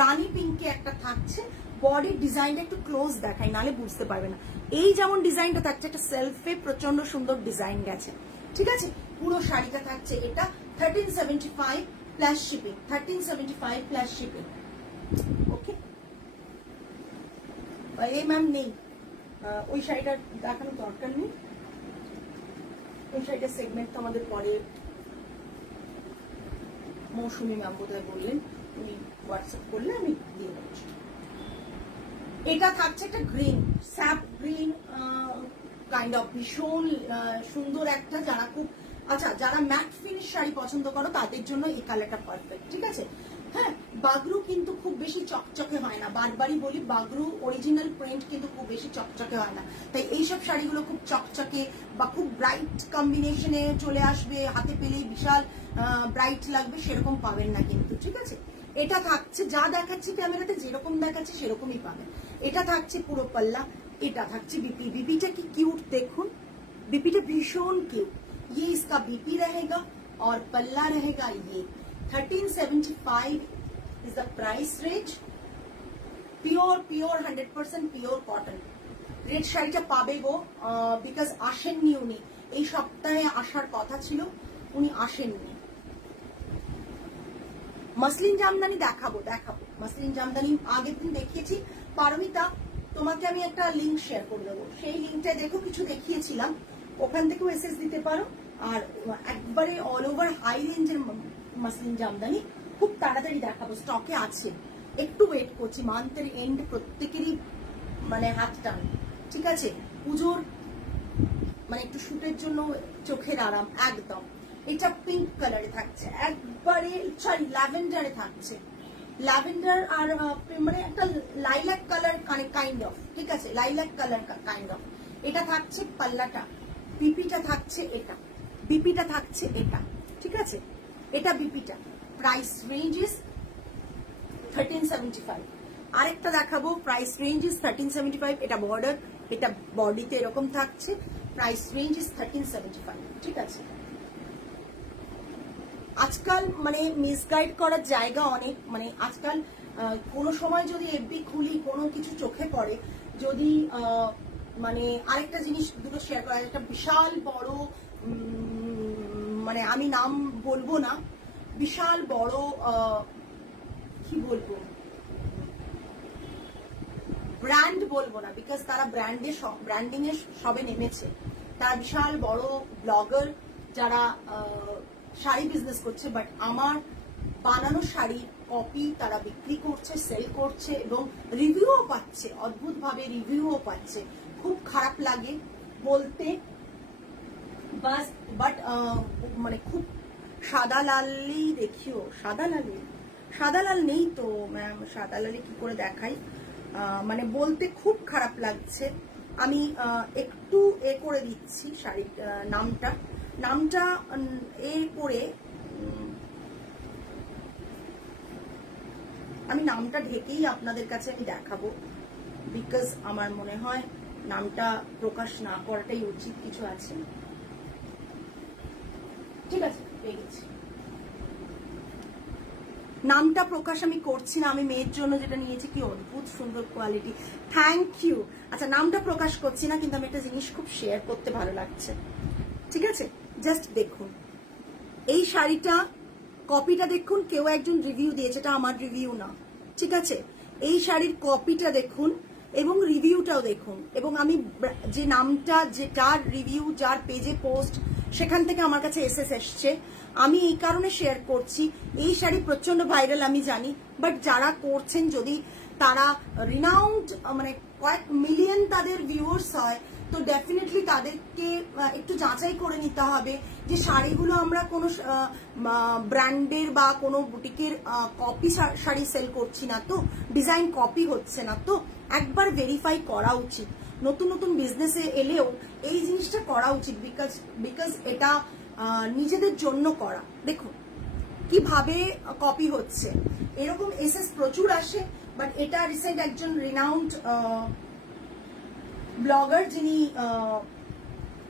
রানী পিঙ্কে একটা থাকছে, বডির ডিজাইনটা একটু ক্লোজ দেখাই, নালে বুঝতে পারবে না। এই যেমন ডিজাইনটা থাকছে, একটা সেলফে প্রচন্ড সুন্দর ডিজাইন গেছে, ঠিক আছে। পুরো শাড়িটা থাকছে এটা 1375 প্লাস শিপিং, 1375 প্লাস শিপিং। ওকে, এই ম্যাম নেই, ওই শাড়িটা দেখানোর দরকার নেই, ওই শাড়িটার সেগমেন্ট তো আমাদের পরে মৌসুমী ম্যাম বোধহয় বললেন, উনি হোয়াটসঅ্যাপ করলে আমি দিয়ে দেবো। এটা থাকছে একটা green, sap green kind of, ভীষণ সুন্দর একটা, যারা খুব আচ্ছা যারা ম্যাট ফিনিশ শাড়ি পছন্দ করো তাদের জন্য এই কালারটা পারফেক্ট, ঠিক আছে। হ্যাঁ, বাগরু কিন্তু খুব বেশি চকচকে হয় না, বারবারই বলি বাগরু অরিজিনাল প্রিন্ট কিন্তু খুব বেশি চকচকে হয় না, তাই এইসব শাড়িগুলো খুব চকচকে বা খুব ব্রাইট কম্বিনেশনে চলে আসবে, হাতে পেলেই বিশাল ব্রাইট লাগবে সেরকম পাবেন না কিন্তু, ঠিক আছে। এটা থাকছে যা দেখাচ্ছি ক্যামেরাতে যেরকম দেখাচ্ছে সেরকমই পাবেন। এটা থাকছে পুরো পাল্লা, এটা থাকছে বিপি, বিপিটা কি কিউট দেখুন, বিপিটা ভীষণ কিউট। ये इसका बीपी रहेगा और पल्ला रहेगा, ये 1375 is the price range, pure 100% pure cotton। Red শাড়িটা পাবে গো, বিকজ আসেননি উনি, এই সপ্তাহে আসার কথা ছিল, উনি আসেননি। মসলিন জামদানি দেখাবো, মসলিন জামদানি আগের দিন দেখিয়েছি। পারমিতা, তোমাকে আমি একটা লিঙ্ক শেয়ার করে দেবো, সেই লিঙ্কটা দেখো, কিছু দেখিয়েছিলাম, ওখান থেকেও এসএস দিতে পারো। আর একবারে অল ওভার হাই রেঞ্জের মসলিন জামদানি খুব তাড়াতাড়ি দেখাবো, স্টকে আছে, একটু ওয়েট করছি, মান্থের এন্ড প্রত্যেকেরই মানে হাত টান, ঠিক আছে। পুজোর মানে একটু শুটের জন্য চোখের আরাম একদম। এটা পিঙ্ক কালারে থাকছে, একবারে সরি ল্যাভেন্ডারে থাকছে, ল্যাভেন্ডার আর মানে একটা লাইলাক কালার কাইন্ড অফ, ঠিক আছে, লাইলাক কালার কাইন্ড অফ। এটা থাকছে পাল্লাটা, বিপিটা থাকছে এটা, বিপিটা থাকছে এটা, ঠিক আছে, এটা বিপিটা। Price range is 1375। আরেকটা দেখাবো, প্রাইস রেঞ্জ ইজ 1375, এটা বর্ডার, এটা বডিতে এরকম থাকছে, প্রাইস রেঞ্জ ইজ 1375, ঠিক আছে। আজকাল মানে মিসগাইড করার জায়গা অনেক, মানে আজকাল কোনো সময় যদি এফবি খুলি কোনো কিছু চোখে পড়ে, যদি মানে আরেকটা জিনিস দুটো শেয়ার করা, একটা বিশাল বড় মানে আমি নাম বলবো না, বিশাল বড় কি বলবো, ব্র্যান্ড বলবো না, বিকজ তারা ব্র্যান্ডিং এ সবে নেমেছে, তারা বিশাল বড় ব্লগার যারা শাড়ি বিজনেস করছে, বাট আমার বানানো শাড়ি কপি তারা বিক্রি করছে, সেল করছে এবং রিভিউও পাচ্ছে, অদ্ভুত ভাবে রিভিউও পাচ্ছে, খুব খারাপ লাগে বলতে, বাস বাট মানে খুব সাদা লালই দেখিও, সাদা লাল নেই তো ম্যাম, সাদা লালে কি করে দেখাই, মানে বলতে খুব খারাপ লাগছে। আমি একটু করে দিচ্ছি শাড়ির নামটা করে আমি নামটা ঢেকেই আপনাদের কাছে আমি দেখাবো, বিকজ আমার মনে হয় নামটা প্রকাশ না করাটাই উচিত, কিছু আছে, ঠিক আছে, পেয়ে গেছি। নামটা প্রকাশ আমি করছি না, আমি মেয়ের জন্য যেটা নিয়েছি, কি অদ্ভুত সুন্দর কোয়ালিটি, থ্যাংক ইউ। আচ্ছা, নামটা প্রকাশ করছি না, কিন্তু আমি একটা জিনিস খুব শেয়ার করতে ভালো লাগছে, ঠিক আছে, জাস্ট দেখুন এই শাড়িটা, কপিটা দেখুন, কেউ একজন রিভিউ দিয়েছে, এটা আমার রিভিউ না, ঠিক আছে, এই শাড়ির কপিটা দেখুন এবং রিভিউটাও দেখুন, এবং আমি যে নামটা, যে যার রিভিউ, যার পেজে পোস্ট, সেখান থেকে আমার কাছে এসএস এসছে, আমি এই কারণে শেয়ার করছি। এই শাড়ি প্রচন্ড ভাইরাল আমি জানি, বাট যারা করছেন যদি তারা রিনাউন্ড মানে কয়েক মিলিয়ন তাদের ভিউয়ার্স হয়, তো ডেফিনেটলি তাদেরকে একটু যাচাই করে নিতে হবে যে শাড়িগুলো আমরা কোনো ব্র্যান্ডের বা কোনো বুটিকের কপি শাড়ি সেল করছি না তো, ডিজাইন কপি হচ্ছে না তো, একবার ভেরিফাই করা উচিত। নতুন নতুন বিজনেসে এলেও এই জিনিসটা করা উচিত, বিকজ এটা নিজেদের জন্য করা। দেখুন কিভাবে কপি হচ্ছে, এরকম এসএস প্রচুর আসে, বাট এটা রিসেন্ট একজন রিনাউন্ড ব্লগার যিনি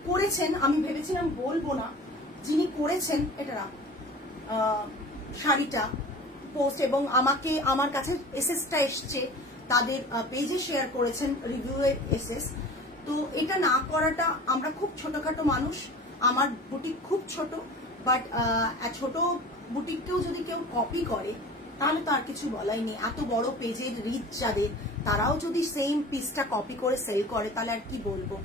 করেছেন, আমি ভেবেছিলাম বলবো না, যিনি করেছেন এটা শাড়িটা পোস্ট, এবং আমার কাছে এসএসটা এসছে, তাদের পেজে শেয়ার করেছেন রিভিউ এর এসএস। তো এটা না করাটা, আমরা খুব ছোটখাটো মানুষ, আমার বুটিক খুব ছোট, বাট ছোট বুটিককেও যদি কেউ কপি করে তাহলে তো আর কিছু বলাই নেই। এত বড় পেজের রিচ যাদের, তারাও যদি সেম পিসটা কপি করে সেল করে তাহলে আর কি বলবো।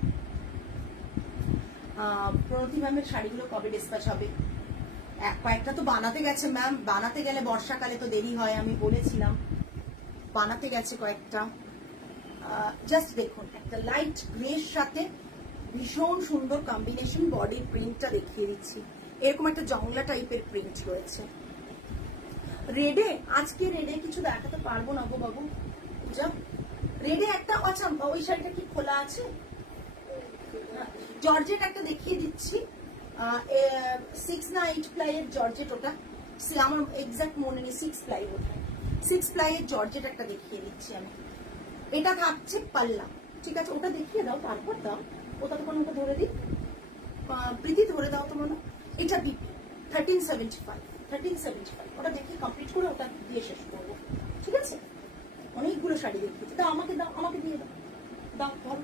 প্রণতি ম্যামের শাড়িগুলো কবে ডিসপ্যাচ হবে? কয়েকটা তো বানাতে গেছে ম্যাম, বানাতে গেলে বর্ষাকালে তো দেরি হয়, আমি বলেছিলাম বানাতে গেছে কয়েকটা। জাস্ট দেখুন, একটা লাইট গ্রের সাথে ভীষণ সুন্দর কম্বিনেশন, বডির প্রিন্টটা দেখিয়ে দিচ্ছি। এরকম একটা জংলা টাইপের প্রিন্ট রয়েছে। রেডে আজকে রেডে কিছু দেখাতে পারবো না গো বাবু, যা রেডে একটা, আচ্ছা ওই শাড়িটা কি খোলা আছে? জর্জেট একটা দেখিয়ে দিচ্ছি, 6 না 8 প্লাইয়ের জর্জেট, ওটা আমার এক্সাক্ট মনে নেই, 6 প্লাই বোধ হয়, 6 প্লাইয়ের জর্জেট একটা দেখিয়ে দিচ্ছি আমি। এটা থাকছে পাল্লা, ঠিক আছে, ওটা দেখিয়ে দাও তারপর দাও, ওটা তো ওটা ধরে দিই, প্রীতি ধরে দাও তো মনে। এটা বিপি 1375, ওটা দেখিয়ে কমপ্লিট করে ওটা দিয়ে শেষ করবো, ঠিক আছে। অনেকগুলো শাড়ি দেখিয়েছি, দাও আমাকে, দাও আমাকে দিয়ে দাও, দাও ধরো।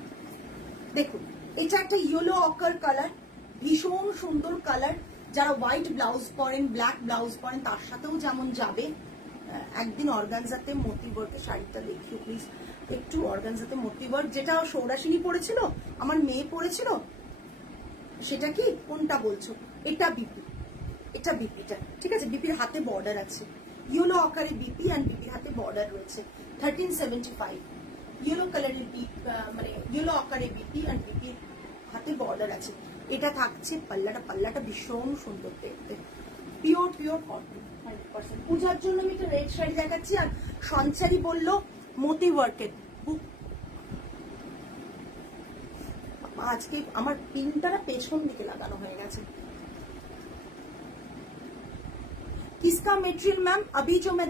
দেখুন এটা একটা ইয়েলো অকার কালার, ভীষণ সুন্দর কালার। যারা হোয়াইট ব্লাউজ পরেন, ব্ল্যাক ব্লাউজ পরেন, তার সাথেও যেমন যাবে। একদিন অর্গানজাতে মোতি ওয়ার্কের শাড়িটা দেখিও প্লিজ, একটু অর্গানজাতে মোতি ওয়ার্ক, যেটা সৌরাসিনী পরেছিল, আমার মেয়ে পরেছিল, সেটা কি কোনটা বলছো? এটা বিপি, এটা বিপিটা, ঠিক আছে। বিপির হাতে বর্ডার আছে, ইয়েলো আকারে বিপি আর বিপির হাতে বর্ডার রয়েছে। 1375 ইয়েলো কালারের মানে ইয়েলো আকারে বিপি আর বিপির হাতে বর্ডার আছে। এটা থাকছে পাল্লাটা, পাল্লাটা ভীষণ সুন্দর দেখতে, পিওর পিওর কটন 100%। পূজার জন্য আমি একটা রেড শাড়ি দেখাচ্ছি, আর সঞ্চারী বললো মোতি ওয়ার্কের। আজকে আমার পিনটা পেছন দিকে লাগানো হয়ে গেছে। किसका मटेरियल मैम? अभी जो मैं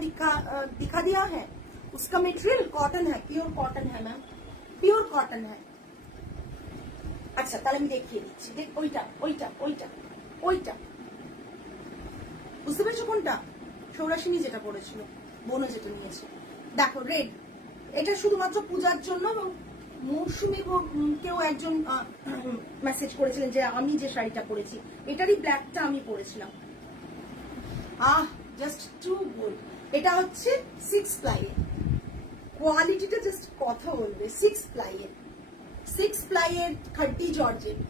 दिखा दिया है उसका मटेरियल कॉटन है, प्योर कॉटन है मैम, प्योर कॉटन है। আচ্ছা তাহলে আমি দেখিয়ে দিচ্ছি, দেখ ওইটা ওইটা ওইটা ওইটা, বুঝতে পেরেছো কোনটা? সৌরাসিনী যেটা পড়েছিল, বোনও যেটা নিয়েছে, দেখো রেড। এটা শুধুমাত্র পূজার জন্য। এবং মৌসুমী কেউ একজন মেসেজ করেছিলেন যে আমি যে শাড়িটা পরেছি এটারই ব্ল্যাকটা আমি পরেছিলাম। Just too good. এটা হচ্ছে 6 প্লাইয়ের, কোয়ালিটিটা জাস্ট কথা বলবে। 6 প্লাইয়ের, 6 প্লাইয়ের খাড্ডি জর্জেট,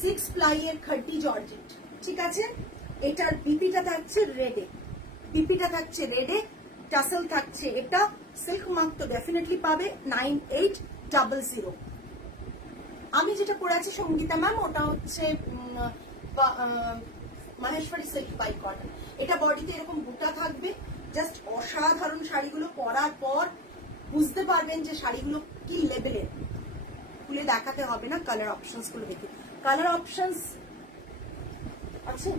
6 প্লাইয়ের খাড্ডি জর্জেট, ঠিক আছে। এটার বিপিটা থাকছে রেডে, বিপিটা থাকছে রেডে, টাসেল থাকছে। এটা সিল্ক মার্ক তো ডেফিনেটলি পাবে 9800। আমি যেটা পরে আছি সঙ্গীতা ম্যাম, ওটা হচ্ছে মহেশ্বরী সিল্ক বাই কটন। এটা বডিতে এরকম বুটা থাকবে, জাস্ট অসাধারণ। শাড়িগুলো পরার পর বুঝতে পারবেন যে শাড়িগুলো কি লেভেলের। খুলে দেখাতে হবে না, কালার অপশনস গুলো দেখে। কালার অপশনস আছে,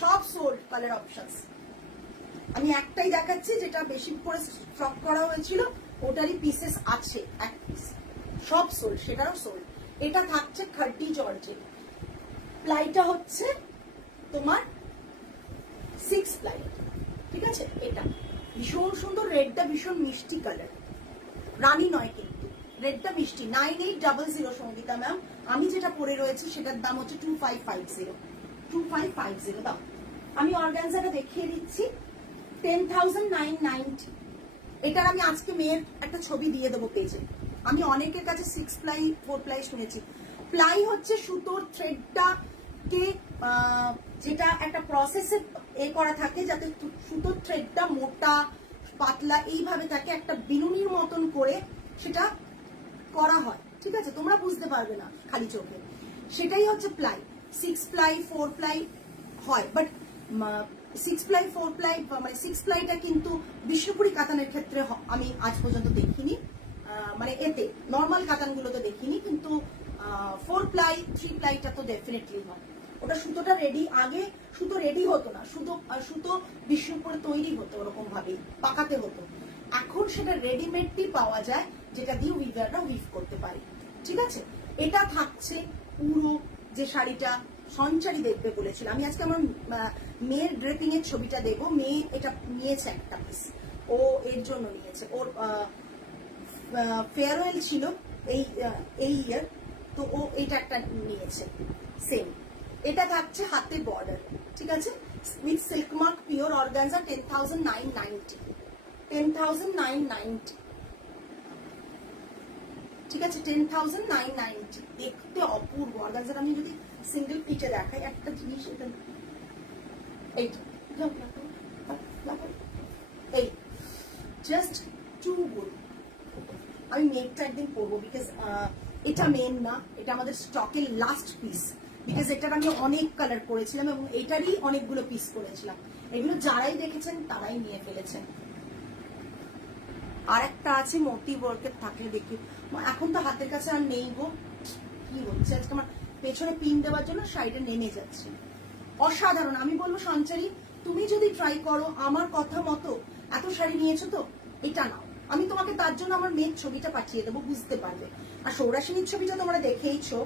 সব সোল্ড কালার অপশনস। আমি একটাই দেখাচ্ছি যেটা বেশি করে স্টক করা হয়েছিল, ওটারই পিসেস আছে এক পিস, সব সোল্ড, সেটারও সোল্ড। এটা থাকছে খাড্ডি জর্জেট, প্লাইটা হচ্ছে তোমার 6 প্লাই, ঠিক আছে। এটা ভীষণ সুন্দর, রেডটা ভীষণ মিষ্টি কালার, রানী নয় কিন্তু রেডটা মিষ্টি। 9800 সঙ্গীতা ম্যাম। আমি যেটা পরে রয়েছি সেটার দাম হচ্ছে 2550। দাও আমি অর্গানজাটা দেখিয়ে দিচ্ছি, 10,990। এটার আমি আজকে মেয়ের একটা ছবি দিয়ে দেবো পেজে। আমি অনেকের কাছে 6 প্লাই 4 প্লাই শুনেছি। প্লাই হচ্ছে সুতোর থ্রেডটাকে যেটা একটা প্রসেসে করা থাকে, যাতে সুতোর থ্রেডটা মোটা পাতলা এইভাবে থাকে, একটা বিনুনির মতন করে সেটা করা হয়, ঠিক আছে। তোমরা বুঝতে পারবে না খালি চোখে, সেটাই হচ্ছে প্লাই। 6 প্লাই 4 প্লাই হয়, বাট 6 প্লাই 4 প্লাই মানে 6 প্লাইটা কিন্তু বিষ্ণুপুরি কাতানের ক্ষেত্রে আমি আজ পর্যন্ত দেখিনি, মানে এতে নর্মাল কাতানগুলোতে দেখিনি, কিন্তু 4 প্লাই 3 প্লাইটা তো ডেফিনেটলি হয়। ওটা সুতোটা রেডি, আগে সুতো রেডি হতো না, সুতো বিষ্ণুপুরে তৈরি হতো ওরকম ভাবে পাকাতে হতো। এখন সেটা রেডিমেডটি পাওয়া যায়, যেটা দিয়ে উইভাররা উইভ করতে পারে, ঠিক আছে। এটা থাকছে পুরো যে শাড়িটা সঞ্চারী দেখবে বলেছিল। আমি আজকে আমার মেয়ের ড্রেপিং এর ছবিটা দেবো। মেয়ে এটা নিয়েছে একটা পিস, ও এর জন্য নিয়েছে, ওর ফেয়ারওয়েল ছিল এই ইয়ার, তো ও এটা একটা নিয়েছে সেম। এটা থাকছে হাতে বর্ডার, ঠিক আছে, with silk mark pure organza. 10,990, 10,990। ঠিক আছে 10,990 দেখতে অপূর্ব। অর্গানজার আমি যদি সিঙ্গেল পিচে দেখাই একটা জিনিস, এটা এই জাস্ট টু গুড। আমি মেনটা একদিন পরবো বিকজ এটা মেন না, এটা আমাদের স্টকের লাস্ট পিস, বিকজ এটার আমি অনেক কালার করেছিলাম এবং এটারই অনেকগুলো পিস করেছিলাম। এগুলো যারাই দেখেছেন তারাই নিয়ে ফেলেছেন। আর একটা আছে মোটি ওয়ার্কের, থাকলে দেখি, এখন তো হাতের কাছে আর নেই গো, কি হচ্ছে আজকে আমার পেছনে পিন দেওয়ার জন্য শাড়িটা নেমে যাচ্ছে। অসাধারণ। আমি বলবো সঞ্চারী তুমি যদি ট্রাই করো আমার কথা মতো, এত শাড়ি নিয়েছো তো এটা নাও, আমি তোমাকে তার জন্য আমার মেয়ের ছবিটা পাঠিয়ে দেবো, বুঝতে পারবে। আর সৌরাসিনীর ছবিটা তোমরা দেখেইছো,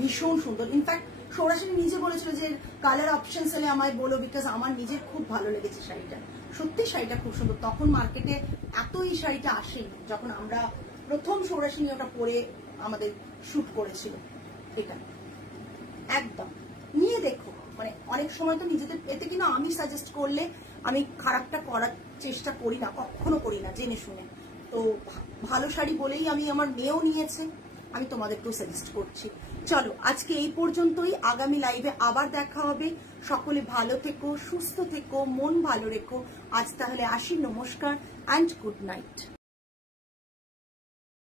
ভীষণ সুন্দর। ইনফ্যাক্ট সৌরাসিনী নিজে বলেছিল যে কালার অপশনস এলে আমায় বলো, বিকজ আমার নিজের খুব ভালো লেগেছে শাড়িটা, সত্যি শাড়িটা খুব সুন্দর। তখন মার্কেটে এত এই শাড়িটা আসেনি যখন আমরা প্রথম সৌরাসিনী ওটা পরে আমাদের শুট করেছিল। এটা একদম নিয়ে দেখো, মানে অনেক সময় তো নিজেদের এতে কিনা আমি সাজেস্ট করলে আমি খারাপটা করার চেষ্টা করি না, কখনো করি না জেনে শুনে। তো ভালো শাড়ি বলেই আমি, আমার মেয়েও নিয়েছে, আমি তোমাদেরকেও সাজেস্ট করছি। চলো আজকে এই পর্যন্তই, আগামী লাইভে আবার দেখা হবে। সকলে ভালো থেকো, সুস্থ থেকো, মন ভালো রেখো। আজ তাহলে আসি, নমস্কার অ্যান্ড গুড নাইট।